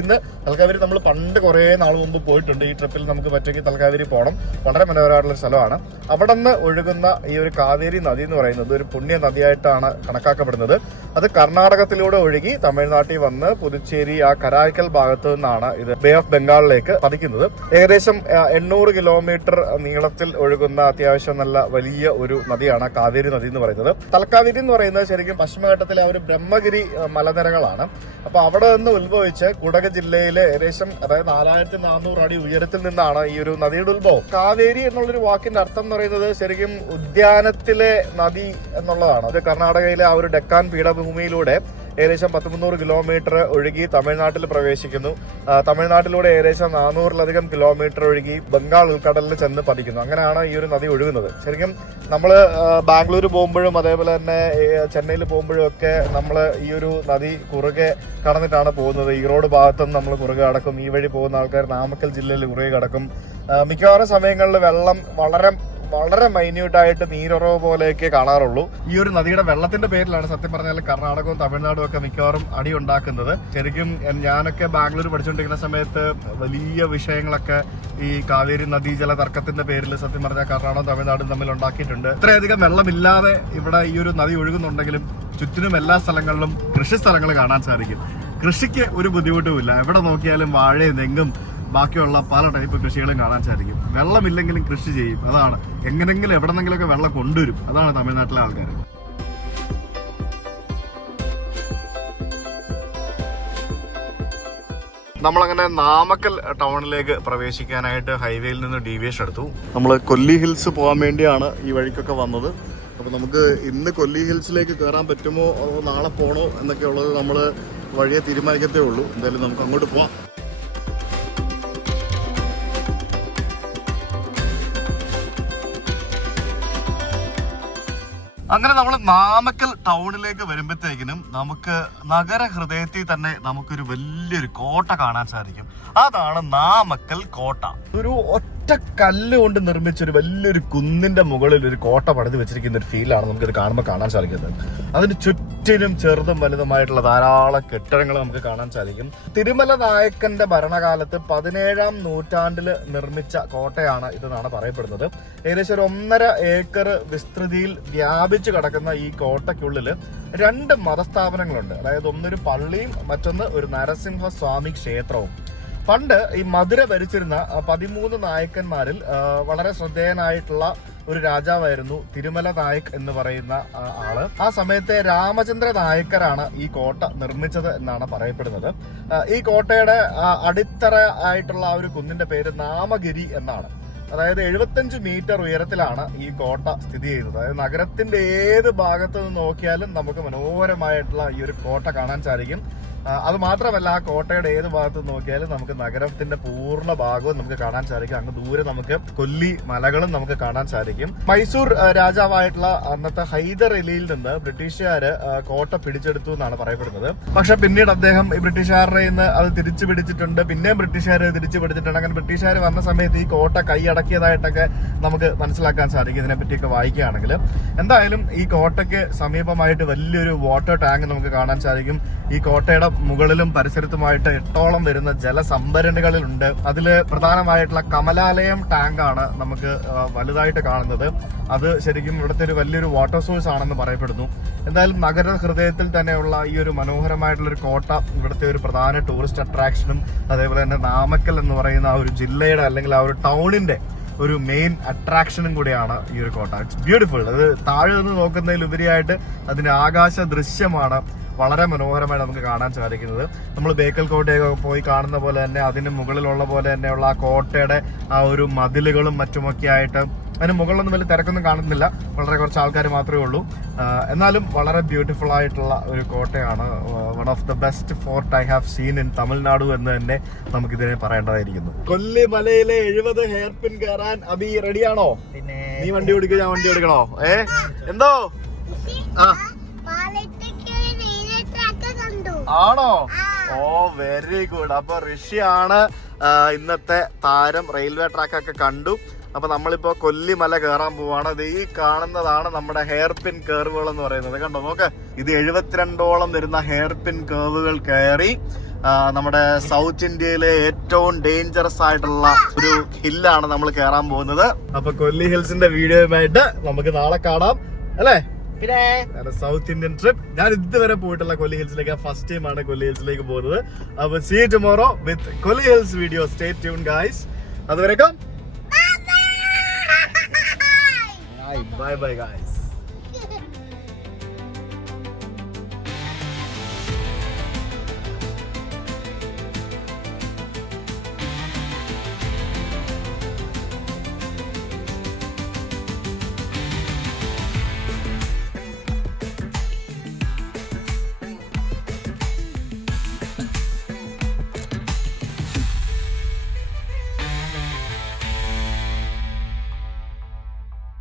നമ്മൾ പണ്ട് കുറേ നാൾ മുമ്പ് പോയിട്ടുണ്ട്. ഈ ട്രിപ്പിൽ നമുക്ക് പറ്റുമെങ്കിൽ തലക്കാവേരി പോകണം. വളരെ മനോഹരമായിട്ടുള്ള സ്ഥലമാണ്. അവിടെ നിന്ന് ഒഴുകുന്ന ഈ ഒരു കാവേരി നദി എന്ന് പറയുന്നത് ഒരു പുണ്യ നദിയായിട്ടാണ് കണക്കാക്കപ്പെടുന്നത്. അത് കർണാടകത്തിലൂടെ ഒഴുകി തമിഴ്നാട്ടിൽ വന്ന് പുതുച്ചേരി ആ കരായ്ക്കൽ ഭാഗത്ത് നിന്നാണ് ഇത് ബേ ഓഫ് ബംഗാളിലേക്ക് പതിക്കുന്നത്. ഏകദേശം 800 കിലോമീറ്റർ നീളത്തിൽ ഒഴുകുന്ന അത്യാവശ്യം നല്ല വലിയ ഒരു നദിയാണ് കാവേരി നദി എന്ന് പറയുന്നത്. തലക്കാവേരി എന്ന് പറയുന്നത് ശരിക്കും പശ്ചിമഘട്ടത്തിലെ ഒരു ബ്രഹ്മഗിരി മലനിരകളാണ്. അപ്പൊ അവിടെ നിന്ന് ഉത്ഭവിച്ച് കുടക് ജില്ലയിലെ ഏകദേശം അതായത് 4400 അടി ഉയരത്തിൽ നിന്നാണ് ഈ ഒരു നദിയുടെ ഉത്ഭവം. കാവേരി എന്നുള്ളൊരു വാക്കിന്റെ അർത്ഥം എന്ന് പറയുന്നത് ശരിക്കും ഉദ്യാനത്തിലെ നദി എന്നുള്ളതാണ്. അത് കർണാടകയിലെ ആ ഒരു ഡെക്കാൻ പീഠഭൂമിയിലൂടെ ഏകദേശം 1300 കിലോമീറ്റർ ഒഴുകി തമിഴ്നാട്ടിൽ പ്രവേശിക്കുന്നു. തമിഴ്നാട്ടിലൂടെ ഏകദേശം 400-ലധികം കിലോമീറ്റർ ഒഴുകി ബംഗാൾ ഉൾക്കടലിൽ ചെന്ന് പതിക്കുന്നു. അങ്ങനെയാണ് ഈ ഒരു നദി ഒഴുകുന്നത്. ശരിക്കും നമ്മൾ ബാംഗ്ലൂർ പോകുമ്പോഴും അതേപോലെ തന്നെ ചെന്നൈയിൽ പോകുമ്പോഴും ഒക്കെ നമ്മൾ ഈ ഒരു നദി കുറുകെ കടന്നിട്ടാണ് പോകുന്നത്. ഈറോഡ് ഭാഗത്തുനിന്ന് നമ്മൾ കുറുകെ കടക്കും. ഈ വഴി പോകുന്ന ആൾക്കാർ നാമക്കൽ ജില്ലയിൽ കുറുകെ കടക്കും. മിക്കവാറും സമയങ്ങളിൽ വെള്ളം വളരെ മൈന്യൂട്ടായിട്ട് നീരുറവ് പോലെയൊക്കെ കാണാറുള്ളൂ. ഈ ഒരു നദിയുടെ വെള്ളത്തിന്റെ പേരിലാണ് സത്യം പറഞ്ഞാൽ കർണാടകവും തമിഴ്നാടും ഒക്കെ മിക്കവാറും അടി ഉണ്ടാക്കുന്നത്. ശരിക്കും ഞാനൊക്കെ ബാംഗ്ലൂർ പഠിച്ചുകൊണ്ടിരിക്കുന്ന സമയത്ത് വലിയ വിഷയങ്ങളൊക്കെ ഈ കാവേരി നദീജല തർക്കത്തിന്റെ പേരിൽ സത്യം പറഞ്ഞാൽ കർണാടകവും തമിഴ്നാടും തമ്മിൽ ഉണ്ടാക്കിയിട്ടുണ്ട്. ഇത്രയധികം വെള്ളമില്ലാതെ ഇവിടെ ഈ ഒരു നദി ഒഴുകുന്നുണ്ടെങ്കിലും ചുറ്റിനും എല്ലാ സ്ഥലങ്ങളിലും കൃഷി സ്ഥലങ്ങൾ കാണാൻ സാധിക്കും. കൃഷിക്ക് ഒരു ബുദ്ധിമുട്ടുമില്ല. എവിടെ നോക്കിയാലും വാഴയും തെങ്ങും ബാക്കിയുള്ള പല ടൈപ്പ് കൃഷികളും കാണാൻ സാധിക്കും. വെള്ളമില്ലെങ്കിലും കൃഷി ചെയ്യും. അതാണ് എങ്ങനെങ്കിലും എവിടെന്നെങ്കിലുമൊക്കെ വെള്ളം കൊണ്ടുവരും. അതാണ് തമിഴ്നാട്ടിലെ ആൾക്കാർ. നമ്മളങ്ങനെ നാമക്കൽ ടൗണിലേക്ക് പ്രവേശിക്കാനായിട്ട് ഹൈവേയിൽ നിന്ന് ഡീവിയേഷൻ എടുത്തു. നമ്മൾ കൊല്ലി ഹിൽസ് പോകാൻ വേണ്ടിയാണ് ഈ വഴിക്കൊക്കെ വന്നത്. അപ്പോൾ നമുക്ക് ഇന്ന് കൊല്ലി ഹിൽസിലേക്ക് കയറാൻ പറ്റുമോ അതോ നാളെ പോകണോ എന്നൊക്കെ ഉള്ളത് നമ്മൾ വഴിയെ തീരുമാനിക്കത്തേ ഉള്ളൂ. എന്തായാലും നമുക്ക് അങ്ങോട്ട് പോവാം. അങ്ങനെ നമ്മൾ നാമക്കൽ ടൗണിലേക്ക് വരുമ്പോഴത്തേക്കിനും നമുക്ക് നഗര ഹൃദയത്തിൽ തന്നെ നമുക്കൊരു വലിയൊരു കോട്ട കാണാൻ സാധിക്കും. അതാണ് നാമക്കൽ കോട്ട. ഒരു ഒറ്റ കല്ല് കൊണ്ട് നിർമ്മിച്ച ഒരു വലിയൊരു കുന്നിന്റെ മുകളിൽ ഒരു കോട്ട പണിത് വെച്ചിരിക്കുന്ന ഒരു ഫീലാണ് നമുക്കിത് കാണുമ്പോൾ കാണാൻ സാധിക്കുന്നത്. അതിന് ചുറ്റിനും ചെറുതും വലുതുമായിട്ടുള്ള ധാരാളം കെട്ടിടങ്ങൾ നമുക്ക് കാണാൻ സാധിക്കും. തിരുമല നായക്കന്റെ ഭരണകാലത്ത് 17-ാം നൂറ്റാണ്ടിൽ നിർമ്മിച്ച കോട്ടയാണ് ഇതെന്നാണ് പറയപ്പെടുന്നത്. ഏകദേശം ഒരു 1.5 ഏക്കർ വിസ്തൃതിയിൽ വ്യാപിച്ചു കിടക്കുന്ന ഈ കോട്ടയ്ക്കുള്ളിൽ 2 മതസ്ഥാപനങ്ങളുണ്ട്. അതായത് ഒന്നൊരു പള്ളിയും മറ്റൊന്ന് ഒരു നരസിംഹസ്വാമി ക്ഷേത്രവും. പണ്ട് ഈ മധുര ഭരിച്ചിരുന്ന 13 നായക്കന്മാരിൽ വളരെ ശ്രദ്ധേയനായിട്ടുള്ള ഒരു രാജാവായിരുന്നു തിരുമല നായക് എന്ന് പറയുന്ന ആള്. ആ സമയത്തെ രാമചന്ദ്ര നായക്കരാണ് ഈ കോട്ട നിർമ്മിച്ചത് എന്നാണ് പറയപ്പെടുന്നത്. ഈ കോട്ടയുടെ അടിത്തറ ആയിട്ടുള്ള ആ ഒരു കുന്നിന്റെ പേര് നാമഗിരി എന്നാണ്. അതായത് 75 മീറ്റർ ഉയരത്തിലാണ് ഈ കോട്ട സ്ഥിതി ചെയ്യുന്നത്. അതായത് നഗരത്തിന്റെ ഏത് ഭാഗത്ത് നിന്ന് നോക്കിയാലും നമുക്ക് മനോഹരമായിട്ടുള്ള ഈ ഒരു കോട്ട കാണാൻ സാധിക്കും. അത് മാത്രമല്ല, ആ കോട്ടയുടെ ഏത് ഭാഗത്ത് നോക്കിയാലും നമുക്ക് നഗരത്തിന്റെ പൂർണ്ണ ഭാഗവും നമുക്ക് കാണാൻ സാധിക്കും. അങ്ങ് ദൂരെ നമുക്ക് കൊല്ലി മലകളും നമുക്ക് കാണാൻ സാധിക്കും. മൈസൂർ രാജാവായിട്ടുള്ള അന്നത്തെ ഹൈദർ അലിയിൽ നിന്ന് ബ്രിട്ടീഷുകാര് കോട്ട പിടിച്ചെടുത്തു എന്നാണ് പറയപ്പെടുന്നത്. പക്ഷെ പിന്നീട് അദ്ദേഹം ഈ ബ്രിട്ടീഷുകാരുടെ നിന്ന് അത് തിരിച്ചു പിടിച്ചിട്ടുണ്ട്. പിന്നെയും ബ്രിട്ടീഷുകാർ തിരിച്ചു പിടിച്ചിട്ടുണ്ട്. അങ്ങനെ ബ്രിട്ടീഷുകാർ വന്ന സമയത്ത് ഈ കോട്ട കൈയടക്കിയതായിട്ടൊക്കെ നമുക്ക് മനസ്സിലാക്കാൻ സാധിക്കും ഇതിനെ പറ്റിയൊക്കെ വായിക്കുകയാണെങ്കിൽ. എന്തായാലും ഈ കോട്ടയ്ക്ക് സമീപമായിട്ട് വലിയൊരു വാട്ടർ ടാങ്ക് നമുക്ക് കാണാൻ സാധിക്കും. ഈ കോട്ടയുടെ മുകളിലും പരിസരത്തുമായിട്ട് 8ഓളം വരുന്ന ജലസംഭരണികളിലുണ്ട്. അതില് പ്രധാനമായിട്ടുള്ള കമലാലയം ടാങ്കാണ് നമുക്ക് വലുതായിട്ട് കാണുന്നത്. അത് ശരിക്കും ഇവിടുത്തെ ഒരു വലിയൊരു വാട്ടർ സോഴ്സ് ആണെന്ന് പറയപ്പെടുന്നു. എന്തായാലും നഗര ഹൃദയത്തിൽ തന്നെയുള്ള ഈ ഒരു മനോഹരമായിട്ടുള്ള ഒരു കോട്ട ഇവിടുത്തെ ഒരു പ്രധാന ടൂറിസ്റ്റ് അട്രാക്ഷനും അതേപോലെ തന്നെ നാമക്കൽ എന്ന് പറയുന്ന ആ ഒരു ജില്ലയുടെ അല്ലെങ്കിൽ ആ ഒരു ടൗണിന്റെ ഒരു മെയിൻ അട്രാക്ഷനും കൂടിയാണ് ഈ ഒരു കോട്ട. It's beautiful. അത് താഴെ നിന്ന് നോക്കുന്നതിലുപരിയായിട്ട് അതിന്റെ ആകാശ ദൃശ്യമാണ് വളരെ മനോഹരമായിട്ട് നമുക്ക് കാണാൻ സാധിക്കുന്നത്. നമ്മൾ ബേക്കൽ കോട്ടയൊക്കെ പോയി കാണുന്ന പോലെ തന്നെ അതിന് മുകളിലുള്ള പോലെ തന്നെയുള്ള ആ കോട്ടയുടെ ആ ഒരു മതിലുകളും മറ്റുമൊക്കെ ആയിട്ട് അതിന് മുകളിലൊന്നും വലിയ തിരക്കൊന്നും കാണുന്നില്ല. വളരെ കുറച്ച് ആൾക്കാർ മാത്രമേ ഉള്ളൂ. എന്നാലും വളരെ ബ്യൂട്ടിഫുൾ ആയിട്ടുള്ള ഒരു കോട്ടയാണ്. One of the best fort I have seen in Tamil Nadu എന്ന് തന്നെ നമുക്കിതിനെ പറയേണ്ടതായിരിക്കുന്നു. കൊല്ലിമലയിലെ 70 ഹെയർ പിൻ കയറാൻ അബി റെഡിയാണോ? പിന്നെ നീ വണ്ടി ഓടിക്കോ, ഞാൻ വണ്ടി ഓടിക്കണോ? എന്തോ ആണോ? ഓ വെരി ഗുഡ്. അപ്പൊ ഋഷിയാണ് ഇന്നത്തെ താരം. റെയിൽവേ ട്രാക്കൊക്കെ കണ്ടു. അപ്പൊ നമ്മളിപ്പോ കൊല്ലിമല കയറാൻ പോവാണ്. ഇത് ഈ കാണുന്നതാണ് നമ്മുടെ ഹെയർ പിൻ കർവുകൾ എന്ന് പറയുന്നത്. കണ്ടോ, നോക്ക്. ഇത് 72ഓളം വരുന്ന ഹെയർ പിൻ കർവുകൾ കയറി നമ്മുടെ സൗത്ത് ഇന്ത്യയിലെ ഏറ്റവും ഡേഞ്ചറസ് ആയിട്ടുള്ള ഒരു ഹില്ലാണ് നമ്മൾ കയറാൻ പോകുന്നത്. അപ്പൊ കൊല്ലി ഹിൽസിന്റെ വീഡിയോയുമായിട്ട് നമുക്ക് നാളെ കാണാം അല്ലേ? പിന്നെ സൗത്ത് ഇന്ത്യൻ ട്രിപ്പ്. ഞാൻ ഇതുവരെ പോയിട്ടുള്ള കൊല്ലി ഹിൽസിലേക്ക് ഫസ്റ്റ് ടൈം ആണ് കൊല്ലി ഹിൽസിലേക്ക് പോകുന്നത്. അപ്പൊ see you tomorrow with Kolli hills video. Stay tune guys. അതുവരേക്കും ബൈ ബൈ ഗൈസ്.